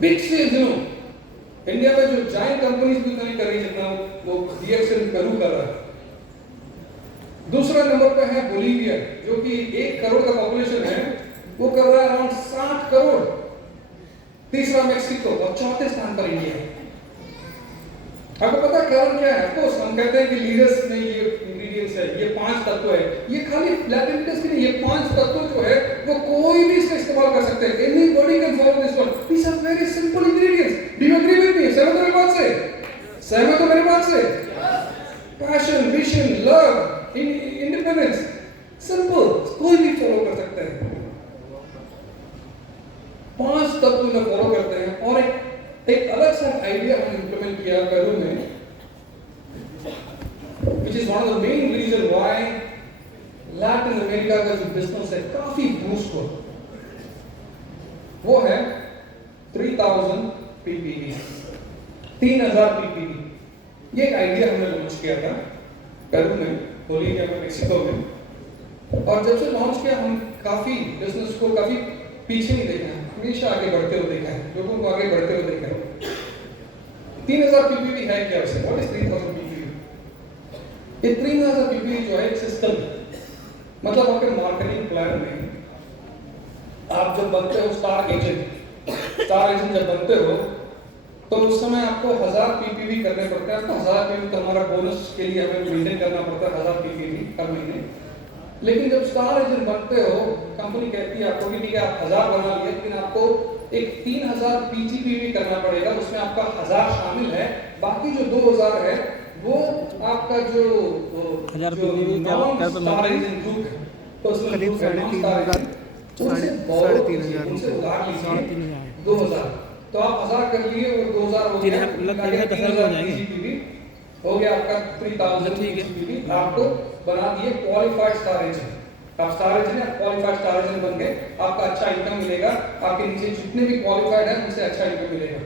Big sales no. India में जो जायंट कंपनीज भी नहीं कर रही जितना वो DXL पेरू कर रहा है। दूसरा नंबर पे है बोलीविया, जो कि 1 करोड़ का पॉपुलेशन है, वो कर रहा है अराउंड 60 करोड़। तीसरा मैक्सिको और चौथे स्थान पर इंडिया है। आपको पता है कारण क्या है? ऑफकोर्स हम कहते हैं कि लीडर्स में ये इंग्रेडिएंट्स है, ये 5 तत्व है। ये खाली लैबोरेटरीज के नहीं, ये 5 तत्व जो है वो कोई भी इसका इस्तेमाल कर सकते हैं। Anybody can follow this one. These are very simple ingredients. Do you agree with me? सहमत हो मेरी बात से? सहमत हो मेरी बात से? Passion, vision, love, independence, simple, कोई भी फॉलो कर सकता है। 5 तत्व में फॉलो करते हैं। और एक अलग सा आइडिया हम इंप्लीमेंट किया पेरू में, which is one of the main reason why Latin America का जो बिजनेस है काफी बूस्ट हो, वो है 3000 PPV, 3000 PPV। ये एक आइडिया हमने लॉन्च किया था पेरू में, बोलीविया में, मेक्सिको में। और जब से लॉन्च किया हम काफी बिजनेस को काफी पीछे नहीं देखा है, हमेशा आगे बढ़ते हुए देखा है, लोगों को आगे बढ़ते हुए देखा है। 3000 PPV है क्या वैसे? What is 3000 PPV? ये 3000 PPV जो है एक सिस्टम है। मतलब आपके मार्केटिंग प्लान में आप जब बनते हो स्टार एजेंट जब बनते हो तो उस समय आपको 1000 PPV करने पड़ते हैं। आपको 1000 PPV तो हमारा बोनस के लिए हमें मेंटेन करना पड़ता है 1000 PPV हर महीने। लेकिन जब स्टार एजेंट बनते हो, कंपनी कहती है आपको कि ठीक है आप 1000 बना लिए, लेकिन आपको एक 3000 PGPV करना पड़ेगा। उसमें आपका 1000 शामिल है, बाकी जो 2000 है वो आपका जो 1000 PPV क्या स्टार एजेंट ग्रुप है, तो उसमें करीब 3,500 उनसे उधार लीजिए 2000, तो आप 1000 कर लिए, वो 2000 हो गया, 3000 हो गया आपका 3000 PGPV। आपको बना दिए क्वालिफाइड स्टार एजेंट। आप स्टार एजेंट हैं, क्वालिफाइड स्टार एजेंट बन गए, आपका अच्छा इनकम मिलेगा। आपके नीचे जितने भी क्वालिफाइड हैं उनसे अच्छा इनकम मिलेगा।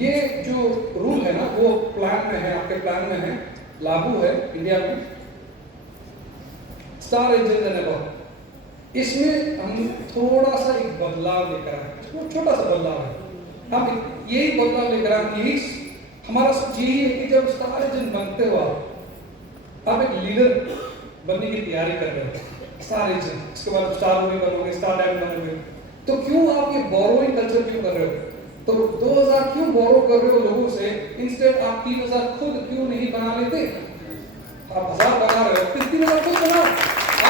ये जो रूल है ना वो प्लान में है, आपके प्लान में है, लागू है इंडिया में। स्टार एजेंट एंड अबव, इसमें हम थोड़ा सा एक बदलाव लेकर आए, छोटा सा बदलाव है। हम यही बदलाव लेकर आए, यही हमारा सोच यही है कि जब स्टार एजेंट बनते हो आप एक लीडर बनने की तैयारी कर रहे हो, स्टार एजेंट, इसके बाद स्टार भी बनोगे, स्टार डायमंड बनोगे, तो क्यों आप ये बोरोइंग कल्चर क्यों कर रहे हो? तो 2000 क्यों बोरो कर रहे हो लोगों से? इंस्टेड आप 3000 खुद क्यों नहीं बना लेते? आप 1000 बना रहे हो, फिर 3000 खुद बनाओ।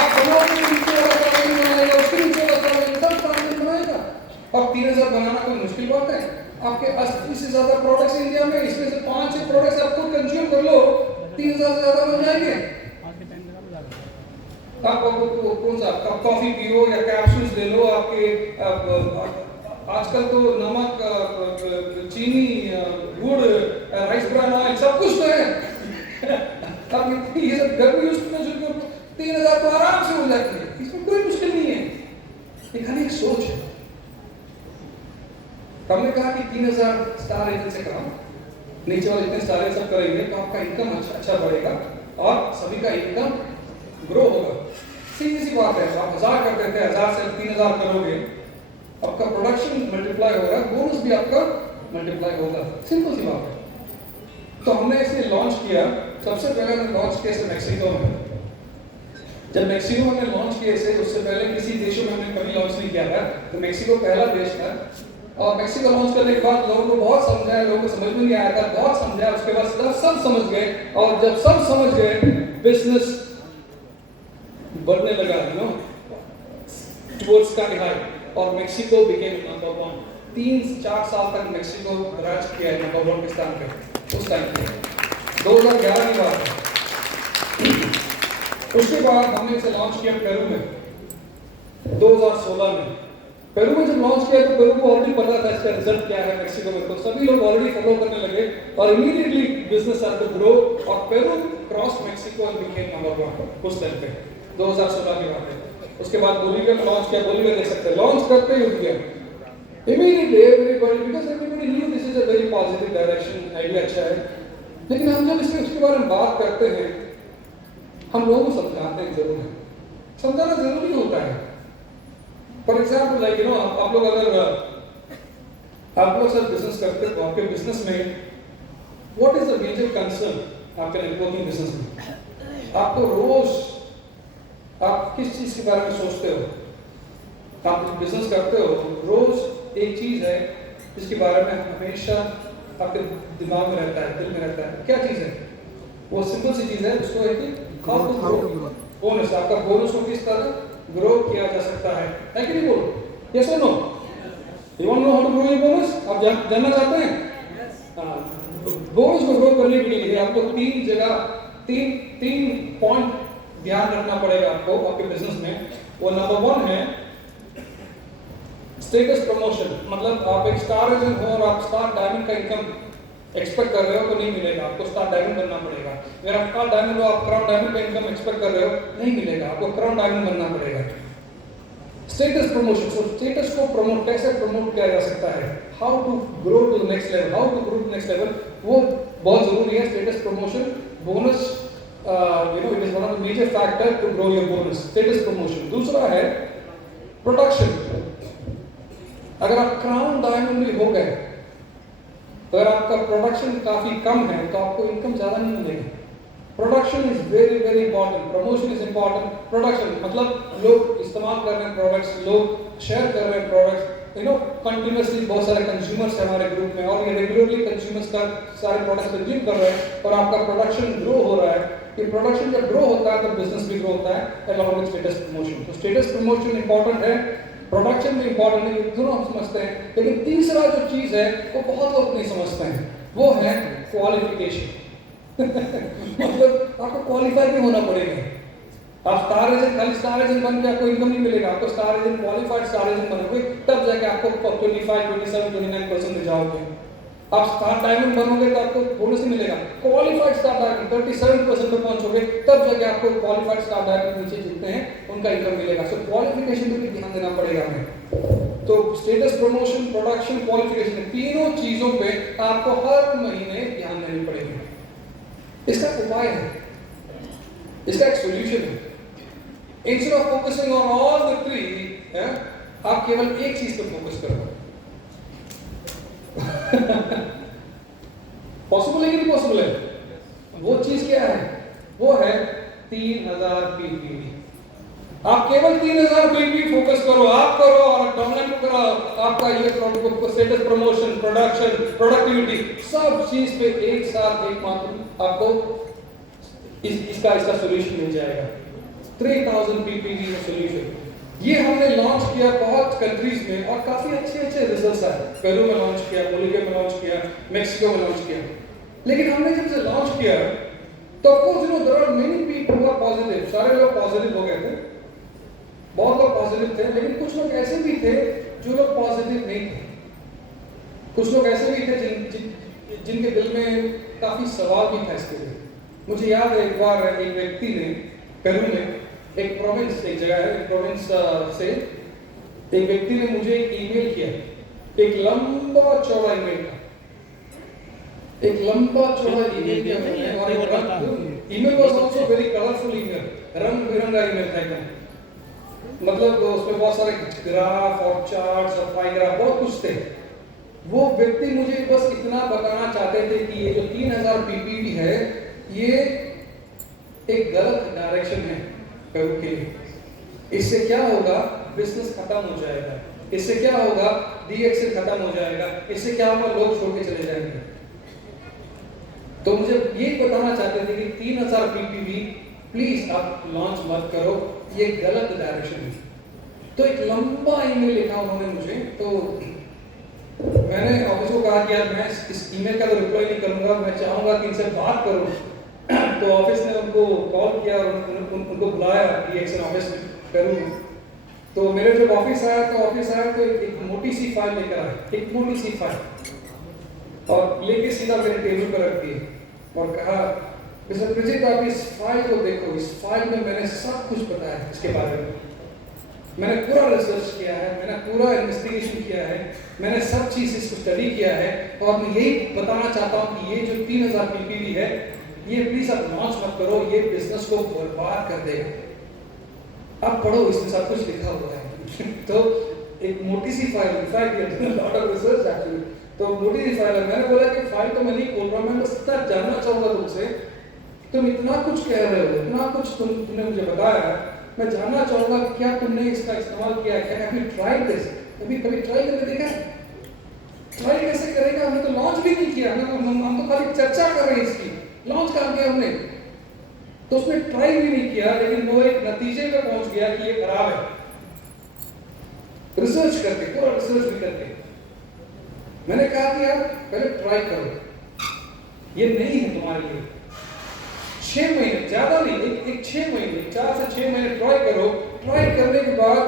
आप बनाओ तो नीचे वाला स्टार एजेंट बनाएगा, उसके नीचे वाला स्टार एजेंट, सब स्टार एजेंट बनाएगा। और 3000 बनाना कोई मुश्किल बात है? आपके 80 से ज्यादा प्रोडक्ट्स इंडिया में, इसमें से 5-6 प्रोडक्ट्स आप खुद कंज्यूम कर लो, 3000 से ज्यादा बन जाएंगे। आप कौन सा कॉफी पियो या कैप्सूल्स ले लो, आपके आजकल तो नमक, चीनी, गुड़, राइस ब्रान ऑयल सब कुछ तो है। आप ये सब घर में यूज करना शुरू करो, 3000 तो आराम से हो जाती है, इसमें कोई मुश्किल नहीं है। ये खाली एक सोच है। हमने कहा कि 3000 स्टार एजेंट से कहा, नीचे वाले इतने स्टार एजेंट सब करेंगे तो आपका इनकम अच्छा बढ़ेगा और सभी का इनकम ग्रो होगा। सीधी सी बात है, आप 1000 करते थे, 1000 से 3000 करोगे, आपका प्रोडक्शन मल्टीप्लाई होगा, बोनस भी आपका मल्टीप्लाई होगा। सिंपल सी बात है। तो हमने इसे लॉन्च किया, सबसे पहले हमने लॉन्च किया इसे मैक्सिको में। जब मैक्सिको में लॉन्च किया इसे, उससे पहले किसी देशों में हमने कभी लॉन्च नहीं किया था, तो मैक्सिको पहला देश था। और मैक्सिको लॉन्च करने के बाद लोगों को बहुत समझाया, लोगों को समझ में नहीं आया था, बहुत समझाया, उसके बाद सब समझ गए। और जब सब समझ गए, बिजनेस बढ़ने लगा, टुवर्ड्स स्काई हाई, और मैक्सिको बिकेम नंबर 1। 3-4 साल तक मैक्सिको राज किया है नंबर 1 के स्थान पे उस टाइम पे। 2011 की बात है। उसके बाद हमने इसे लॉन्च किया पेरू में 2016 में। पेरू में जब लॉन्च किया तो पेरू को ऑलरेडी पता था इसका रिजल्ट क्या है मैक्सिको में, तो सभी लोग ऑलरेडी फॉलो करने लगे और immediately business start to grow, और Peru cross Mexico and became number 1 उस टाइम पे 2016 की बात है। उसके बाद बोलीविया में लॉन्च किया, बोलीविया देख सकते हैं लॉन्च करते ही उठ गया immediately everybody, because everybody new this is a very positive direction, idea अच्छा है। लेकिन हम जब इसके बारे में बात करते हैं, हम लोगों को समझाते हैं, जरूर है, समझाना जरूरी होता है। फॉर एग्जाम्पल लाइक आप लोग अगर आप लोग सब बिजनेस करते हो, आपके बिजनेस में what is the major concern आपके नेटवर्किंग बिजनेस में? आपको रोज आप किस चीज के बारे में सोचते हो? आप बिजनेस करते हो, रोज एक चीज है जिसके बारे में हमेशा आपके दिमाग में रहता है, दिल में रहता है। क्या चीज है वो? सिंपल सी चीज है, उसको है कि हाउ टू ग्रो। बोनस, आपका बोनस को किस तरह ग्रो किया जा सकता है कि नहीं? बोलो यस और no. You want know how to grow your bonus? आप जानना चाहते हैं? बोनस को ग्रो करने के लिए आपको तीन पॉइंट ध्यान रखना पड़ेगा आपको आपके बिजनेस में। वो नंबर 1 है स्टेटस प्रमोशन। मतलब आप एक स्टार एजेंट हो और आप स्टार डायमंड का इनकम एक्सपेक्ट कर रहे हो तो नहीं मिलेगा, आपको स्टार डायमंड बनना पड़ेगा। अगर आप स्टार डायमंड हो, आप क्राउन डायमंड का इनकम एक्सपेक्ट कर रहे हो, नहीं मिलेगा, आपको क्राउन डायमंड बनना पड़ेगा। स्टेटस प्रमोशन, सो स्टेटस को प्रमोट कैसे प्रमोट किया जा सकता है? How to grow to the next level, how to grow to next level, वो बहुत जरूरी है। Status promotion, bonus, it is one of the major factor to grow your bonus, status promotion. दूसरा है प्रोडक्शन। अगर आप क्राउन डायमंड भी हो गए, अगर आपका प्रोडक्शन काफी कम है तो आपको इनकम ज्यादा नहीं मिलेगी। Production is very very important, promotion is important. Production मतलब लोग इस्तेमाल कर रहे हैं प्रोडक्ट्स, लोग शेयर कर रहे हैं प्रोडक्ट्स, कंटिन्यूअसली बहुत सारे कंज्यूमर्स हैं हमारे ग्रुप में और ये रेगुलरली कंज्यूमर्स का सारे प्रोडक्ट्स कंज्यूम कर रहे हैं और आपका प्रोडक्शन ग्रो हो रहा है। कि प्रोडक्शन जब ग्रो होता है तो बिजनेस भी ग्रो होता है अलॉन्ग विद स्टेटस प्रमोशन। तो स्टेटस प्रमोशन इंपॉर्टेंट है, प्रोडक्शन भी इंपॉर्टेंट है, ये दोनों हम समझते हैं। लेकिन तीसरा जो चीज है वो बहुत लोग नहीं समझते हैं, वो है क्वालिफिकेशन। मतलब आपको क्वालिफाई भी होना पड़ेगा। आप स्टार एजेंट, खाली स्टार एजेंट बन के आपको इनकम नहीं मिलेगा, आपको star agent, qualified star agent बनोगे तब जाके आपको 25, 27, 29% जाओगे। आप स्टार डायमंड बनोगे तो आपको बोनस नहीं मिलेगा। क्वालिफाइड स्टार डायमंड 37% पे पहुंचोगे तब जाके आपको क्वालिफाइड स्टार डायमंड नीचे जितने हैं उनका इनकम मिलेगा। सो क्वालिफिकेशन पे भी ध्यान देना पड़ेगा हमें। तो स्टेटस प्रमोशन, प्रोडक्शन, क्वालिफिकेशन, तीनों चीजों पे आपको हर महीने ध्यान देनी पड़ेगी। इसका उपाय है, इसका एक सॉल्यूशन है। Instead of focusing on all the three, आप केवल एक चीज पे फोकस करो। पॉसिबल है कि नहीं पॉसिबल है? वो चीज क्या है? वो है 3000 पीपीवी। आप केवल 3000 पीपीवी फोकस करो, आप करो और डाउनलाइन करो। आपका ये स्टेटस प्रमोशन, प्रोडक्शन, प्रोडक्टिविटी, सब चीज पे एक साथ एक मात्र आपको इसका सॉल्यूशन मिल जाएगा। 3000 पीपीवी का सॉल्यूशन ये हमने लॉन्च किया बहुत कंट्रीज में और काफी अच्छे रिजल्ट्स आए। पेरू में लॉन्च किया, बोलिविया में लॉन्च किया, मेक्सिको में लॉन्च किया। लेकिन हमने जब से लॉन्च किया तो of course there are many people who are positive. सारे लोग पॉजिटिव हो गए थे, बहुत लोग पॉजिटिव थे, लेकिन कुछ लोग ऐसे भी थे जो लोग पॉजिटिव नहीं थे। कुछ लोग ऐसे भी थे जिनके दिल में काफी सवाल भी था इसके लिए। मुझे याद है एक बार एक व्यक्ति ने पेरू में एक प्रोविंस, एक जगह है, एक प्रोविंस से एक व्यक्ति ने मुझे एक ईमेल किया, एक लंबा चौड़ा ईमेल था, एक लंबा चौड़ा ईमेल किया और email was also very colourful email, रंग बिरंगा ईमेल था एकदम। मतलब उसमें बहुत सारे ग्राफ और चार्ट्स और पाई ग्राफ बहुत कुछ थे। वो व्यक्ति मुझे बस इतना बताना चाहते थे कि ये जो 3000 पीपीवी है ये एक गलत डायरेक्शन है पेरू के लिए। इससे क्या होगा? बिजनेस खत्म हो जाएगा। इससे क्या होगा? डीएक्स खत्म हो जाएगा। इससे क्या होगा? लोग छोड़ के चले जाएंगे। तो मुझे ये बताना चाहते थे कि 3000 पीपीवी प्लीज आप लॉन्च मत करो, ये गलत डायरेक्शन है। तो एक लंबा ईमेल लिखा उन्होंने मुझे। तो मैंने ऑफिस को कहा कि यार मैं इस ईमेल का तो रिप्लाई नहीं करूंगा, मैं चाहूंगा कि इनसे बात करूं। तो ऑफिस ने उनको कॉल किया और उनको बुलाया डीएक्सन ऑफिस में पेरू में। तो मेरे जब ऑफिस आया तो एक मोटी सी फाइल लेकर आया, एक मोटी सी फाइल, और लेके सीधा मेरे टेबल पर रख दी और कहा मिस्टर प्रजीत आप इस फाइल को देखो, इस फाइल में मैंने सब कुछ बताया इसके बारे में। मैंने पूरा रिसर्च किया है, मैंने पूरा इन्वेस्टिगेशन किया है, मैंने सब चीज़ इसको स्टडी किया है और मैं यही बताना चाहता हूँ कि ये जो 3000 पीपीवी है, ये प्लीज़ आप लॉन्च मत करो, ये बिजनेस को बर्बाद कर देगा। आप पढ़ो, इसमें सब कुछ लिखा हुआ है। तो एक मोटी सी file, lot of research actually, तो मोटी सी फाइल है। मैंने बोला कि फाइल तो मैं नहीं खोल रहा, मैं बस इतना जानना चाहूँगा तुमसे, तुम इतना कुछ कह रहे हो, इतना कुछ तुमने मुझे बताया है, मैं जानना चाहूँगा कि क्या तुमने इसका इस्तेमाल किया है, क्या कभी ट्राई कैसे, कभी ट्राई करके देखा है? ट्राई कैसे करेगा? हमने तो लॉन्च भी नहीं किया, हम तो खाली चर्चा कर रहे हैं इसकी, लॉन्च कहाँ किया हमने? तो उसने ट्राई भी नहीं किया, लेकिन वो एक नतीजे पे पहुंच गया कि ये खराब है। रिसर्च करके, पूरा रिसर्च भी करके मैंने कहा कि यार पहले ट्राई करो, ये नहीं है तुम्हारे लिए। 6 महीने, ज्यादा नहीं, एक 6 महीने, 4 से 6 महीने ट्राई करो। ट्राई करने के बाद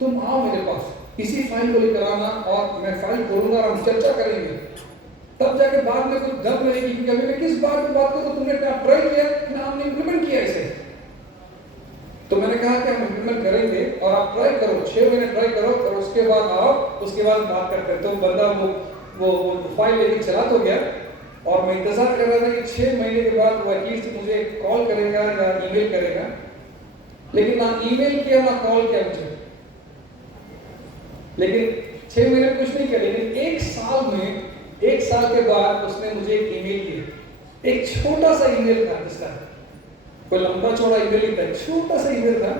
तुम आओ मेरे पास, इसी फाइल को लेकर आना और मैं फाइल खोलूंगा और हम चर्चा करेंगे। तब जाके बाद में कुछ दम रहेगी कि अभी मैं किस बात में बात करूं, तुमने क्या ट्राई किया ना हमने इंप्लीमेंट किया इसे। तो मैंने कहा कि हम इंप्लीमेंट करेंगे और आप ट्राई करो, 6 महीने ट्राई करो और उसके बाद आओ, उसके बाद बात करते हैं। तो बंदा वो फाइल लेके चला तो गया और मैं इंतजार कर रहा था कि 6 महीने के बाद वो एटलीस्ट मुझे कॉल करेगा या ईमेल करेगा, लेकिन ना ईमेल किया ना कॉल किया मुझे। लेकिन 6 महीने में कुछ नहीं किया, लेकिन 1 साल के बाद उसने मुझे एक ईमेल किया। एक छोटा सा ईमेल था, जिसका कोई लंबा चौड़ा ईमेल नहीं था, छोटा सा ईमेल था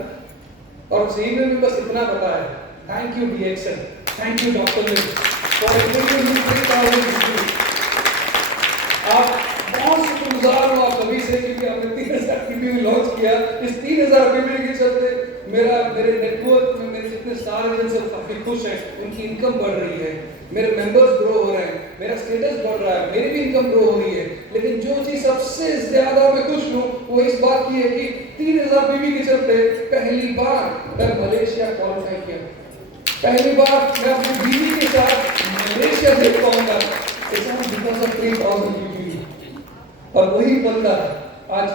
और उस ईमेल में बस इतना बताया, thank you DXL, thank you doctor mill for giving me 3000 आप बहुत शुक्रगुजार हो आप सभी से, क्योंकि हमने 3000 पीपीवी लॉन्च किया। इस 3000 पीपीवी के चलते मेरे नेटवर्क में मेरे जितने स्टार एजेंट्स हैं काफी खुश हैं, उनकी इनकम बढ़ रही है, मेरे मेंबर्स ग्रो हो रहे हैं, मेरा स्टेटस बढ़ रहा है, मेरी भी इनकम ग्रो हो रही है। लेकिन जो चीज सबसे ज्यादा मैं खुश हूँ वो इस बात की है कि 3000 पीपीवी के चलते पहली बार मैं मलेशिया क्वालिफाई किया, पहली बार मैं अपनी बीवी के साथ मलेशिया देख पाऊंगा, बिकॉज ऑफ 3000 पीपीवी। और वही बंदा आज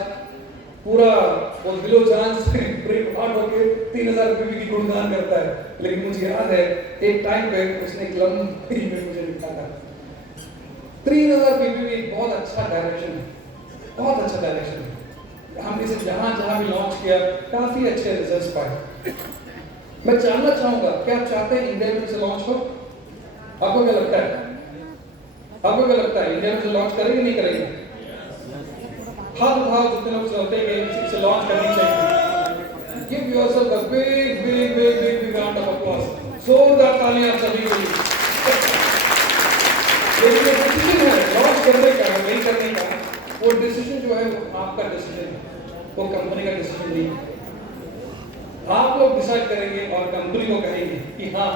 पूरा वो दिलो जान से ब्रेक आउट होके 3000 पीपीवी की गुणगान करता है। लेकिन मुझे याद है एक टाइम पे उसने कलम में मुझे लिखा था 3000 पीपीवी बहुत अच्छा डायरेक्शन है, बहुत अच्छा डायरेक्शन है। हमने इसे जहां जहां भी लॉन्च किया काफी अच्छे रिजल्ट्स पाए। मैं जानना चाहूंगा क्या आप चाहते हैं इंडिया में इसे लॉन्च हो? आपको क्या लगता है? आपको क्या लगता है इंडिया में इसे लॉन्च करेंगे नहीं करेंगे? हाथ उठाओ जितने लोग चाहते हैं कि इसे लॉन्च करनी चाहिए। Give yourself a big round of applause. जोरदार तालियां सभी के लिए। ये डिसीजन है लॉन्च करने का, नहीं करने का। वो डिसीजन जो है वो आपका डिसीजन है, वो कंपनी का डिसीजन नहीं है। आप लोग डिसाइड करेंगे और कंपनी को कहेंगे कि हाँ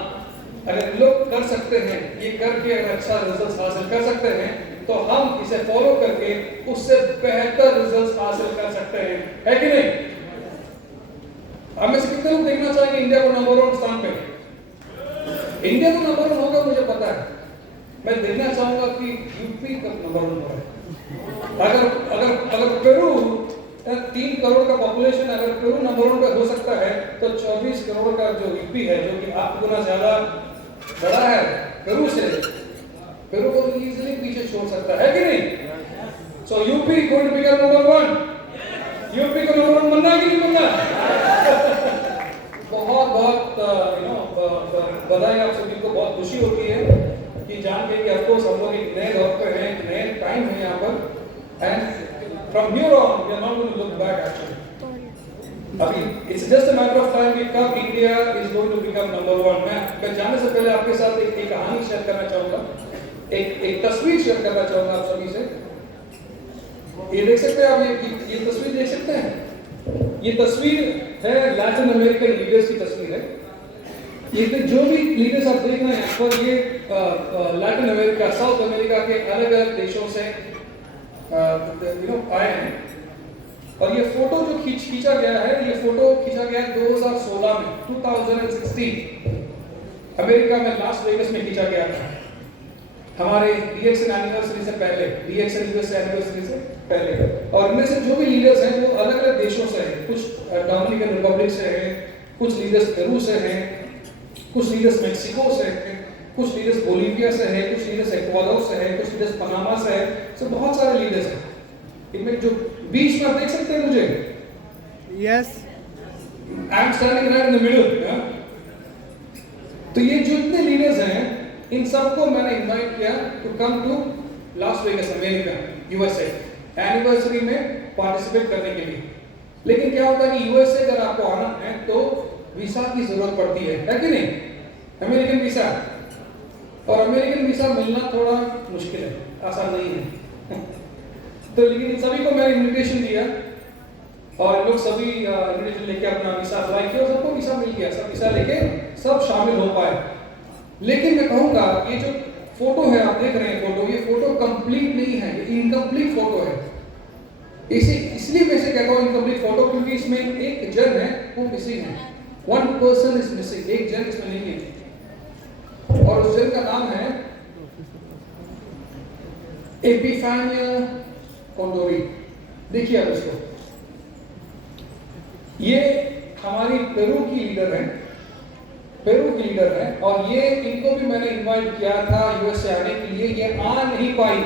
अगर लोग कर सकते हैं, ये करके अगर अच्छा रिजल्ट हासिल कर सकते हैं तो हम इसे फॉलो करके उससे बेहतर रिजल्ट हासिल कर सकते हैं, है कि नहीं? हमें से कितने लोग देखना चाहेंगे इंडिया को नंबर 1 स्थान पे? इंडिया को नंबर 1 होगा मुझे पता है, मैं देखना चाहूंगा कि यूपी कब नंबर 1 हो रहा है। अगर पेरू 3 करोड़ का पॉपुलेशन, अगर पेरू नंबर 1 पे हो सकता है तो 24 करोड़ का जो यूपी है, जो कि 8 गुना ज्यादा बड़ा है पेरू से, पेरू को इजीली पीछे छोड़ सकता है कि नहीं? So UP going to become number 1। UP को नंबर 1 बनना है कि नहीं बनना? बहुत बधाई आप सभी को, बहुत खुशी होती है कि जान के कि अफकोर्स हम लोग एक नए दौर पे हैं, एक नए टाइम है यहाँ पर, and from here on we are not going to look back actually. अभी it's just a matter of time कि कब India is going to become number 1। मैं जाने से पहले आपके साथ एक कहानी शेयर करना चाहूँगा, एक तस्वीर शेयर करना चाहूँगा आप सभी से। ये देख सकते हैं आप, ये तस्वीर देख सकते हैं? ये तस्वीर है लैटिन अमेरिकन लीडर्स की तस्वीर है। ये जो भी लीडर्स आप देख रहे हैं पर ये लैटिन अमेरिका, साउथ अमेरिका के अलग अलग देशों से आए हैं। और ये फोटो जो खींचा गया है, ये फोटो खींचा गया है 2016 में, 2016 अमेरिका में लास वेगस में खींचा गया था, हमारे DXL एनिवर्सरी से पहले, DXL यूएस एनिवर्सरी से पहले। और इनमें से जो भी लीडर्स हैं वो अलग अलग देशों से हैं, कुछ डोमिनिकन रिपब्लिक से हैं, कुछ लीडर्स पेरू से हैं, कुछ लीडर्स मेक्सिको से हैं, कुछ लीडर्स बोलीविया से हैं, कुछ लीडर्स एक्वाडोर से हैं, कुछ लीडर्स पनामा से हैं, so बहुत सारे लीडर्स हैं। इनमें जो बीच में आप देख सकते हैं मुझे, yes, I am standing right in the middle. तो ये जो इतने लीडर्स हैं, इन सबको मैंने इनवाइट किया to come to Las Vegas America, USA, anniversary में पार्टिसिपेट करने के लिए। लेकिन क्या होता है कि यूएसए अगर आपको आना है तो वीसा की जरूरत पड़ती है कि नहीं? अमेरिकन वीसा, और अमेरिकन वीसा मिलना थोड़ा मुश्किल है, आसान नहीं है। तो लेकिन इन सभी को मैंने इन्विटेशन दिया और इन लोग सभी इन्विटेशन लेके अपना वीसा अप्लाई किया और सबको वीसा मिल गया, सब वीसा लेके सब शामिल हो पाए। लेकिन मैं कहूँगा ये जो फोटो है आप देख रहे हैं फोटो, ये फोटो कंप्लीट नहीं है, ये इनकम्प्लीट फोटो है। इसलिए मैं इसे कहता हूँ इनकम्प्लीट फोटो क्योंकि इसमें एक जन है वो मिसिंग है, वन पर्सन इज मिसिंग, एक जन इसमें नहीं है और उस जन का नाम है एपिफानिया कोंडोरी। देखिए आप इसको, ये हमारी पेरू की लीडर है, पेरू की लीडर है और ये इनको भी मैंने इनवाइट किया था यूएसए आने के लिए, ये आ नहीं पाई।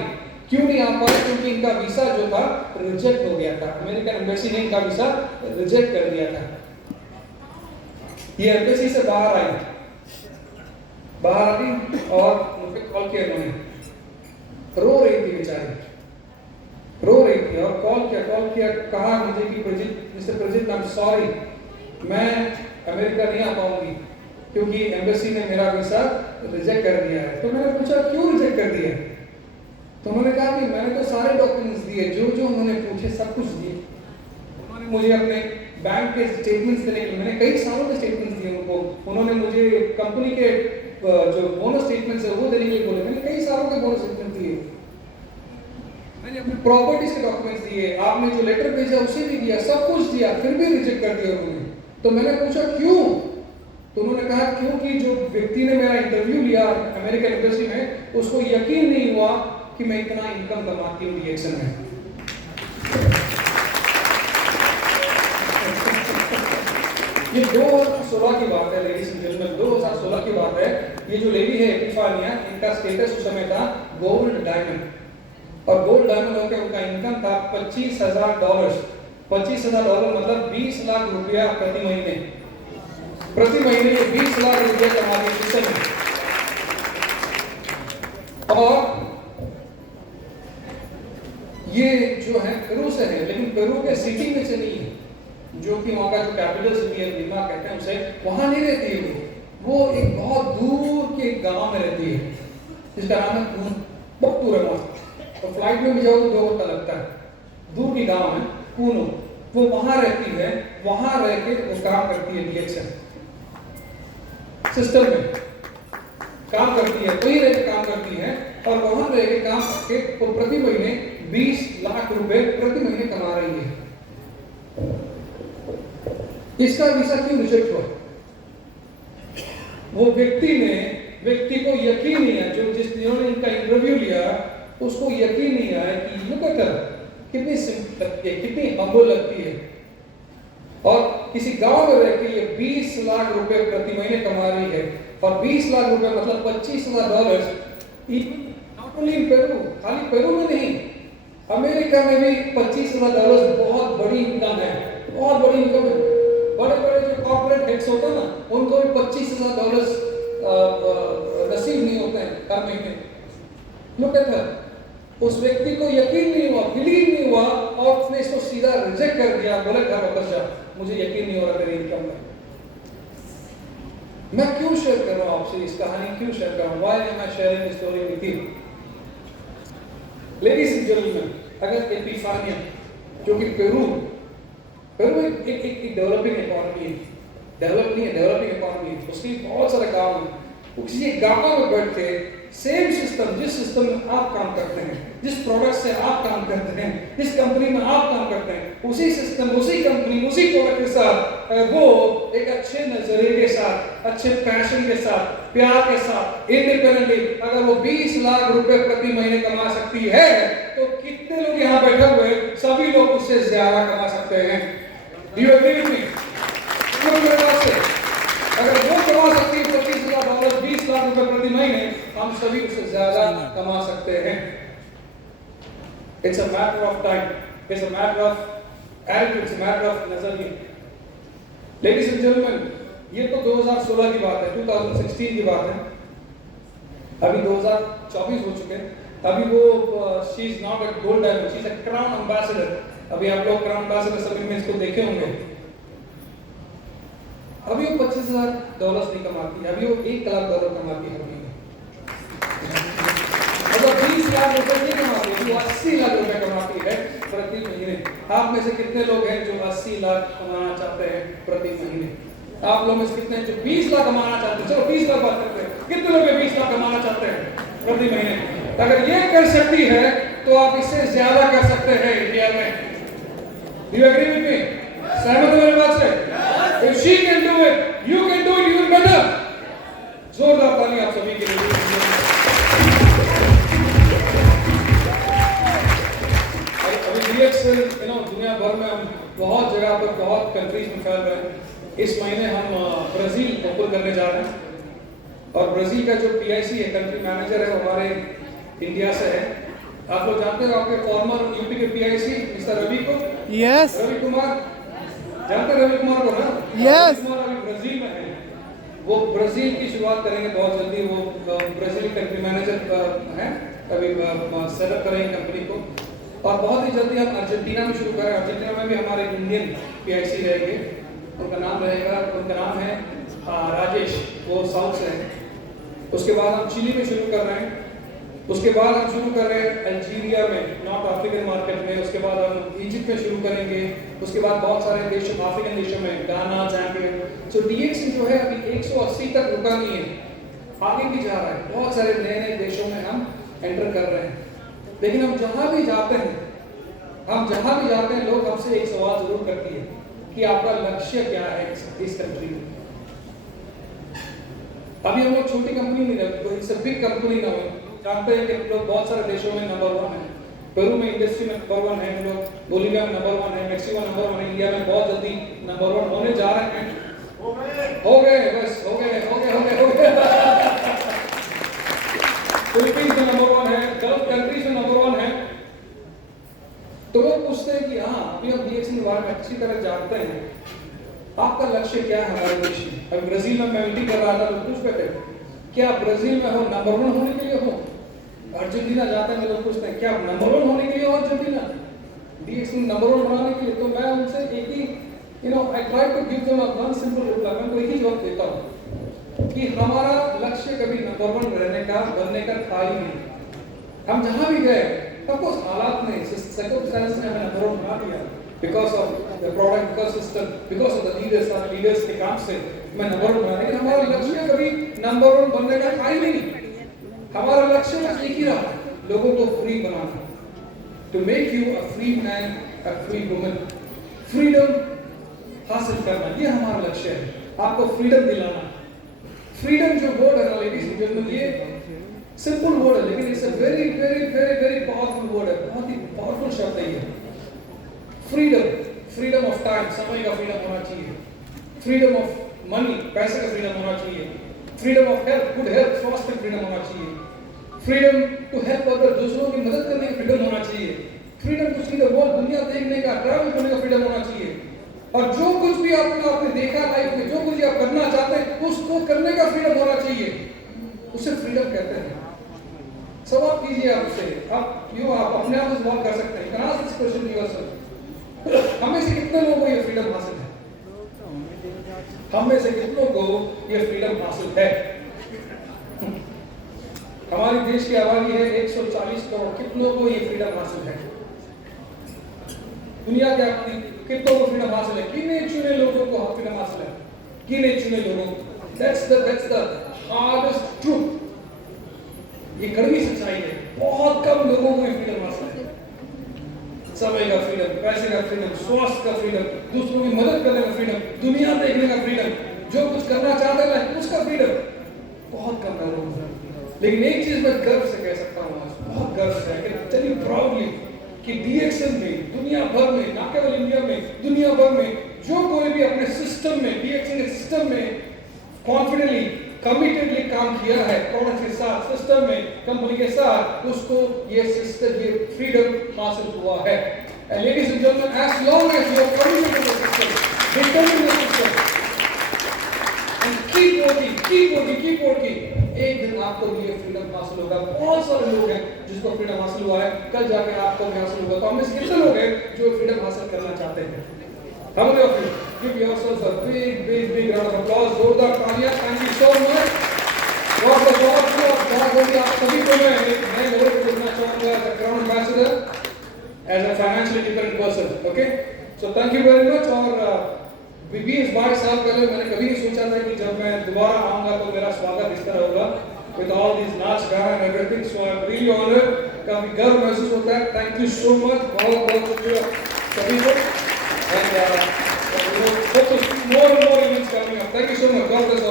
क्यों नहीं आ पाई? क्योंकि इनका वीसा जो था रिजेक्ट हो गया था, अमेरिकन एम्बेसी ने इनका वीसा रिजेक्ट कर दिया था। ये एम्बेसी से बाहर आई और मुझे कॉल किया इन्होंने, रो रही थी बेचारी, रो रही थी और कॉल किया कहा मुझे कि mister Prajit I am sorry, मैं अमेरिका नहीं आ पाऊंगी क्योंकि एम्बेसी ने मेरा वीसा रिजेक्ट कर दिया है। तो मैंने पूछा क्यों रिजेक्ट कर दिया? तो उन्होंने कहा कि मैंने तो सारे डॉक्यूमेंट्स दिए, जो उन्होंने पूछे सब कुछ दिए। उन्होंने मुझे अपने बैंक के स्टेटमेंट्स देने के लिए, मैंने कई सालों के स्टेटमेंट्स दिए उनको, उन्होंने मुझे कंपनी के जो बोनस स्टेटमेंट्स है वो देने के लिए बोले, मैंने कई सालों के बोनस स्टेटमेंट दिए, मैंने अपनी प्रॉपर्टीज के डॉक्यूमेंट्स दिए, आपने जो लेटर भेजा उसे भी दिया, सब कुछ दिया, फिर भी रिजेक्ट कर दिया उन्होंने। तो मैंने पूछा क्यों? तो उन्होंने कहा क्योंकि जो व्यक्ति ने मेरा इंटरव्यू लिया अमेरिकन एम्बेसी में, उसको यकीन नहीं हुआ कि मैं इतना इनकम कमाती हूँ रिएक्शन में। ये 2016 की बात है लेडीज एंड जेंटलमैन, 2016 की बात है। ये जो लेडी है एपिफानिया, इनका स्टेटस उस समय था गोल्ड डायमंड, और गोल्ड डायमंड होकर उनका इनकम था $25,000। $25,000 मतलब 20 लाख रुपया प्रति महीने। प्रति महीने ये 20 लाख रुपया कमाती है इस समय। और ये जो है पेरू से है, लेकिन पेरू के सिटी में से नहीं है, जो कि वहाँ का जो कैपिटल सिटी है लीमा कहते हैं उसे, वहाँ नहीं रहती है वो एक बहुत दूर के गांव में रहती है जिसका नाम है बहुत दूर है वहाँ, तो फ्लाइट में भी जाओ तो 2 घंटा लगता है, दूर की गांव है पूनो, वो वहाँ रहती है, वहाँ रह के वो काम करती है डीएक्सएन सिस्टम में काम करती है, वहीं रह के काम करती है और वहाँ रह के काम करके वो प्रति महीने 20 लाख रुपए प्रति महीने कमा रही है। इसका वीसा क्यों रिजेक्ट हुआ? वो व्यक्ति को यकीन नहीं है, जो जिन्होंने इनका इंटरव्यू लिया उसको यकीन नहीं आया कि लुक एट हर, कितनी सिंपल लगती है, कितनी हम्बल लगती है, और किसी गांव में रह के ये 20 लाख रुपए प्रति महीने कमा रही है। और 20 लाख रुपए मतलब $25,000 नॉट ओनली इन पेरू, खाली पेरू में नहीं, अमेरिका में भी $25,000 बहुत बड़ी इनकम है, बहुत बड़ी इनकम है। बड़े बड़े जो कॉर्पोरेट हेड्स होते हैं ना, उनको भी $25,000 नसीब नहीं होते हैं हर महीने। लुक एट हर, उस व्यक्ति को यकीन नहीं हुआ, बिलीव नहीं हुआ और उसने इसको सीधा रिजेक्ट कर दिया, बोले घर वापस जा, मुझे यकीन नहीं हो रहा मेरी इनकम में। मैं क्यों शेयर कर रहा हूँ आपसे इस कहानी, क्यों शेयर कर रहा हूँ? Why am I sharing this story with you? Ladies and gentleman, अगर एपिफानिया जो कि पेरू एक डेवलपिंग इकोनॉमी है, डेवलपिंग इकोनॉमी, उसकी बहुत सारे गांव हैं, उसी गांव में बैठ के सेम सिस्टम, जिस सिस्टम में आप काम करते हैं, जिस प्रोडक्ट से आप काम करते हैं, जिस कंपनी में आप काम करते हैं, उसी सिस्टम, उसी कंपनी, उसी प्रोडक्ट के साथ वो एक अच्छे नजरिए के साथ, अच्छे पैशन के साथ, प्यार के साथ, इंडिपेंडेंटली अगर वो 20 लाख रुपए प्रति महीने कमा सकती है, तो कितने लोग यहाँ बैठे हुए सभी लोग उससे ज्यादा कमा सकते हैं। Do you agree with me? लो मेरे पास से, अगर वो कमा सकती है $25,000, $20 लाख प्रति महीने, हम सभी उससे ज्यादा कमा सकते हैं। It's a matter of time, it's a matter of attitude, it's a matter of नजरिए। Ladies and gentlemen, ये तो 2016 की बात है, 2016 की बात है। अभी 2024 हो चुके हैं। अभी वो she is not a gold diamond, she is a crown ambassador। अभी आप लोग क्राउन ambassador सभी में इसको देखे होंगे। अभी वो $25,000 नहीं कमाती, अभी वो $1 लाख कमाती है महीने। मतलब 20 लाख रुपए नहीं कमाती, अभी वो 80 लाख रुपए कमाती है प्रति महीने। आप में से कितने लोग हैं जो 80 लाख कमाना चाहते हैं प्रति महीने? आप लोग में से कितने जो 20 लाख कमाना चाहते हैं? चलो 20 लाख बात करते हैं, कितने लोग 20 लाख कमाना चाहते हैं प्रति महीने? अगर ये कर सकती है तो आप इससे ज्यादा कर सकते हैं इंडिया में। Do you agree with me? सहमत हो मेरे बात से? If she can do it, you can do it even better. जोरदार ताली आप सभी के लिए। अभी DXL दुनिया भर में हम बहुत जगह पर बहुत कंट्रीज में फैल रहे हैं। इस महीने हम ब्राजील ओपन करने जा रहे हैं और ब्राजील का जो PIC है, कंट्री मैनेजर है, हमारे इंडिया से है। आप लोग जानते हो आपके फॉर्मर यूपी के PIC मिस्टर रवि को? यस। रवि कुमार, जानते हैं रवि कुमार को ना? यस। रवि कुमार अभी ब्राजील में है। वो ब्राजील की शुरुआत करेंगे बहुत जल्दी। वो ब्राजील कंट्री मैनेजर हैं, अभी सेटअप करेंगे कंपनी को और बहुत ही जल्दी हम अर्जेंटीना में शुरू करें। अर्जेंटीना में भी हमारे इंडियन PIC रहेंगे। उनका नाम रहेगा, उनका नाम है राजेश, वो साउथ से है। उसके बाद हम चिली में शुरू कर रहे हैं। उसके बाद हम शुरू कर रहे हैं अल्जीरिया में, नॉर्थ अफ्रीकन मार्केट में। उसके बाद हम इजिप्ट में शुरू करेंगे। उसके बाद बहुत सारे देशों, अफ्रीकन देशों में, गाना, ज़ैम्बिया। तो DXL जो है अभी 180 तक रुका नहीं है, आगे भी जा रहा है। बहुत सारे नए नए देशों में हम एंटर कर रहे हैं। लेकिन हम जहाँ भी जाते हैं, लोग हमसे एक सवाल जरूर करती है कि आपका लक्ष्य क्या है इस कंट्री में। अभी हम लोग छोटी कंपनी नहीं है, तो इट्स अ बिग कंपनी ना हो। जानते हैं कि हम लोग बहुत सारे देशों में नंबर 1 है। पेरू में इंडस्ट्री में नंबर 1 है हम लोग, बोलिविया में नंबर 1 है, मैक्सिको नंबर 1 है, इंडिया में बहुत जल्दी नंबर 1 होने जा रहे हैं। हो गए बस, हो गए। फिलीपींस में नंबर 1 है, गल्फ कंट्रीज में नंबर 1 है। तो लोग पूछते हैं कि हाँ, अभी हम DXL के बारे में अच्छी तरह जानते हैं, आपका लक्ष्य क्या है हमारे देश में? अभी ब्राजील में मैं मीटिंग कर रहा था, लोग पूछ रहे थे क्या ब्राजील में हो नंबर 1 होने के लिए हो? अर्जेंटीना जाते हैं, लोग पूछते हैं क्या नंबर 1 होने के लिए हो अर्जेंटीना? DXL नंबर 1 बनाने के लिए? तो मैं उनसे एक ही I try to give them a one simple reply। मैं तो एक ही जवाब देता हूँ कि हमारा लक्ष्य कभी नंबर 1 रहने का, बनने का था ही नहीं। हम जहाँ भी गए, तब उस हालात में circumstances ने हमें नंबर 1 बना दिया because of the product ecosystem, because of the leaders, our leaders के काम से मैं नंबर 1 बना। लेकिन हमारा लक्ष्य कभी नंबर 1 बनने का था ही नहीं। हमारा लक्ष्य बस एक ही रहा, लोगों को free banana, to make you a free man, a free woman, freedom हासिल करना, ये हमारा लक्ष्य है। आपको फ्रीडम दिलाना। फ्रीडम जो वर्ड है ना लेडीज एंड जेंटलमैन, ये सिंपल वर्ड है लेकिन it's a very very very very powerful word है। बहुत ही पावरफुल शब्द है ये। फ्रीडम ऑफ टाइम, समय का फ्रीडम होना चाहिए। फ्रीडम ऑफ मनी, पैसे का फ्रीडम होना चाहिए। Freedom of health, good health, स्वास्थ्य का फ्रीडम होना चाहिए। फ्रीडम टू हेल्प अदर, दूसरों की मदद करने का फ्रीडम होना चाहिए। Freedom to see the world, दुनिया देखने का, ट्रैवल करने का फ्रीडम होना चाहिए। और जो कुछ भी आपने देखा लाइफ में, जो कुछ आप करना चाहते हैं, उसको करने का फ्रीडम होना चाहिए। उसे फ्रीडम कहते हैं। सवाल कीजिए आपसे, आप अपने आप से सवाल कर सकते हैं। कहाँ से इस क्वेश्चन योरसेल्फ, हमें से कितने लोगों को ये फ्रीडम हासिल है? हम में से कितनों को ये फ्रीडम हासिल है? हमारे देश की आबादी है 140 करोड़, कितनों को ये फ्रीडम हासिल है? दुनिया की आबादी कितनों को फ्रीडम हासिल है? कितने चुने लोगों को फ्रीडम हासिल है? कितने चुने लोगों को? That's the hardest truth। ये कड़वी सच्चाई है। बहुत कम लोगों को ये फ्रीडम हासिल है। समय का फ्रीडम, पैसे का फ्रीडम, स्वास्थ्य का फ्रीडम, दूसरों की मदद करने का फ्रीडम, दुनिया देखने का फ्रीडम, जो कुछ करना चाहते हैं उसका फ्रीडम बहुत कम है लोगों को। लेकिन एक चीज मैं गर्व से कह सकता हूँ, आज बहुत गर्व से, I can tell you proudly कि DXL में दुनिया भर में, ना केवल इंडिया में, दुनिया भर में जो कोई भी अपने सिस्टम सिस्टम में, BHC ने सिस्टम में कॉन्फिडेंटली, कमिटेडली काम किया है, प्रोडक्ट के साथ, सिस्टम में, कंपनी के साथ, उसको ये सिस्टम, ये फ्रीडम हासिल हुआ है। And ladies and gentlemen, as long as you are committed to the system, determined in the system, and keep working, एक दिन आपको भी ये फ्रीडम हासिल होगा। बहुत सारे लोग हैं जिसको फ्रीडम हासिल हुआ है, कल जाके आपको भी हासिल होगा। तो हम में कितने लोग हैं जो फ्रीडम हासिल करना चाहते हैं? How many of you? Give yourselves a big round of applause. जोरदार तालियां। Thank you so much. बहुत आप सभी को मैं एक नए लेवल पे देखना चाहूँगा as a crown ambassador, as a financially independent person. Okay? So thank you very much. और बीबी इस 22 साल पहले मैंने कभी नहीं सोचा था कि जब मैं दोबारा आऊँगा तो मेरा स्वागत इस तरह होगा, with all these नाच गाना and everything. So I'm really honored. काफी गर्व महसूस होता है। Thank you so much. बहुत शुक्रिया सभी को। And hope to see more and more events coming up. Thank you so much. God bless.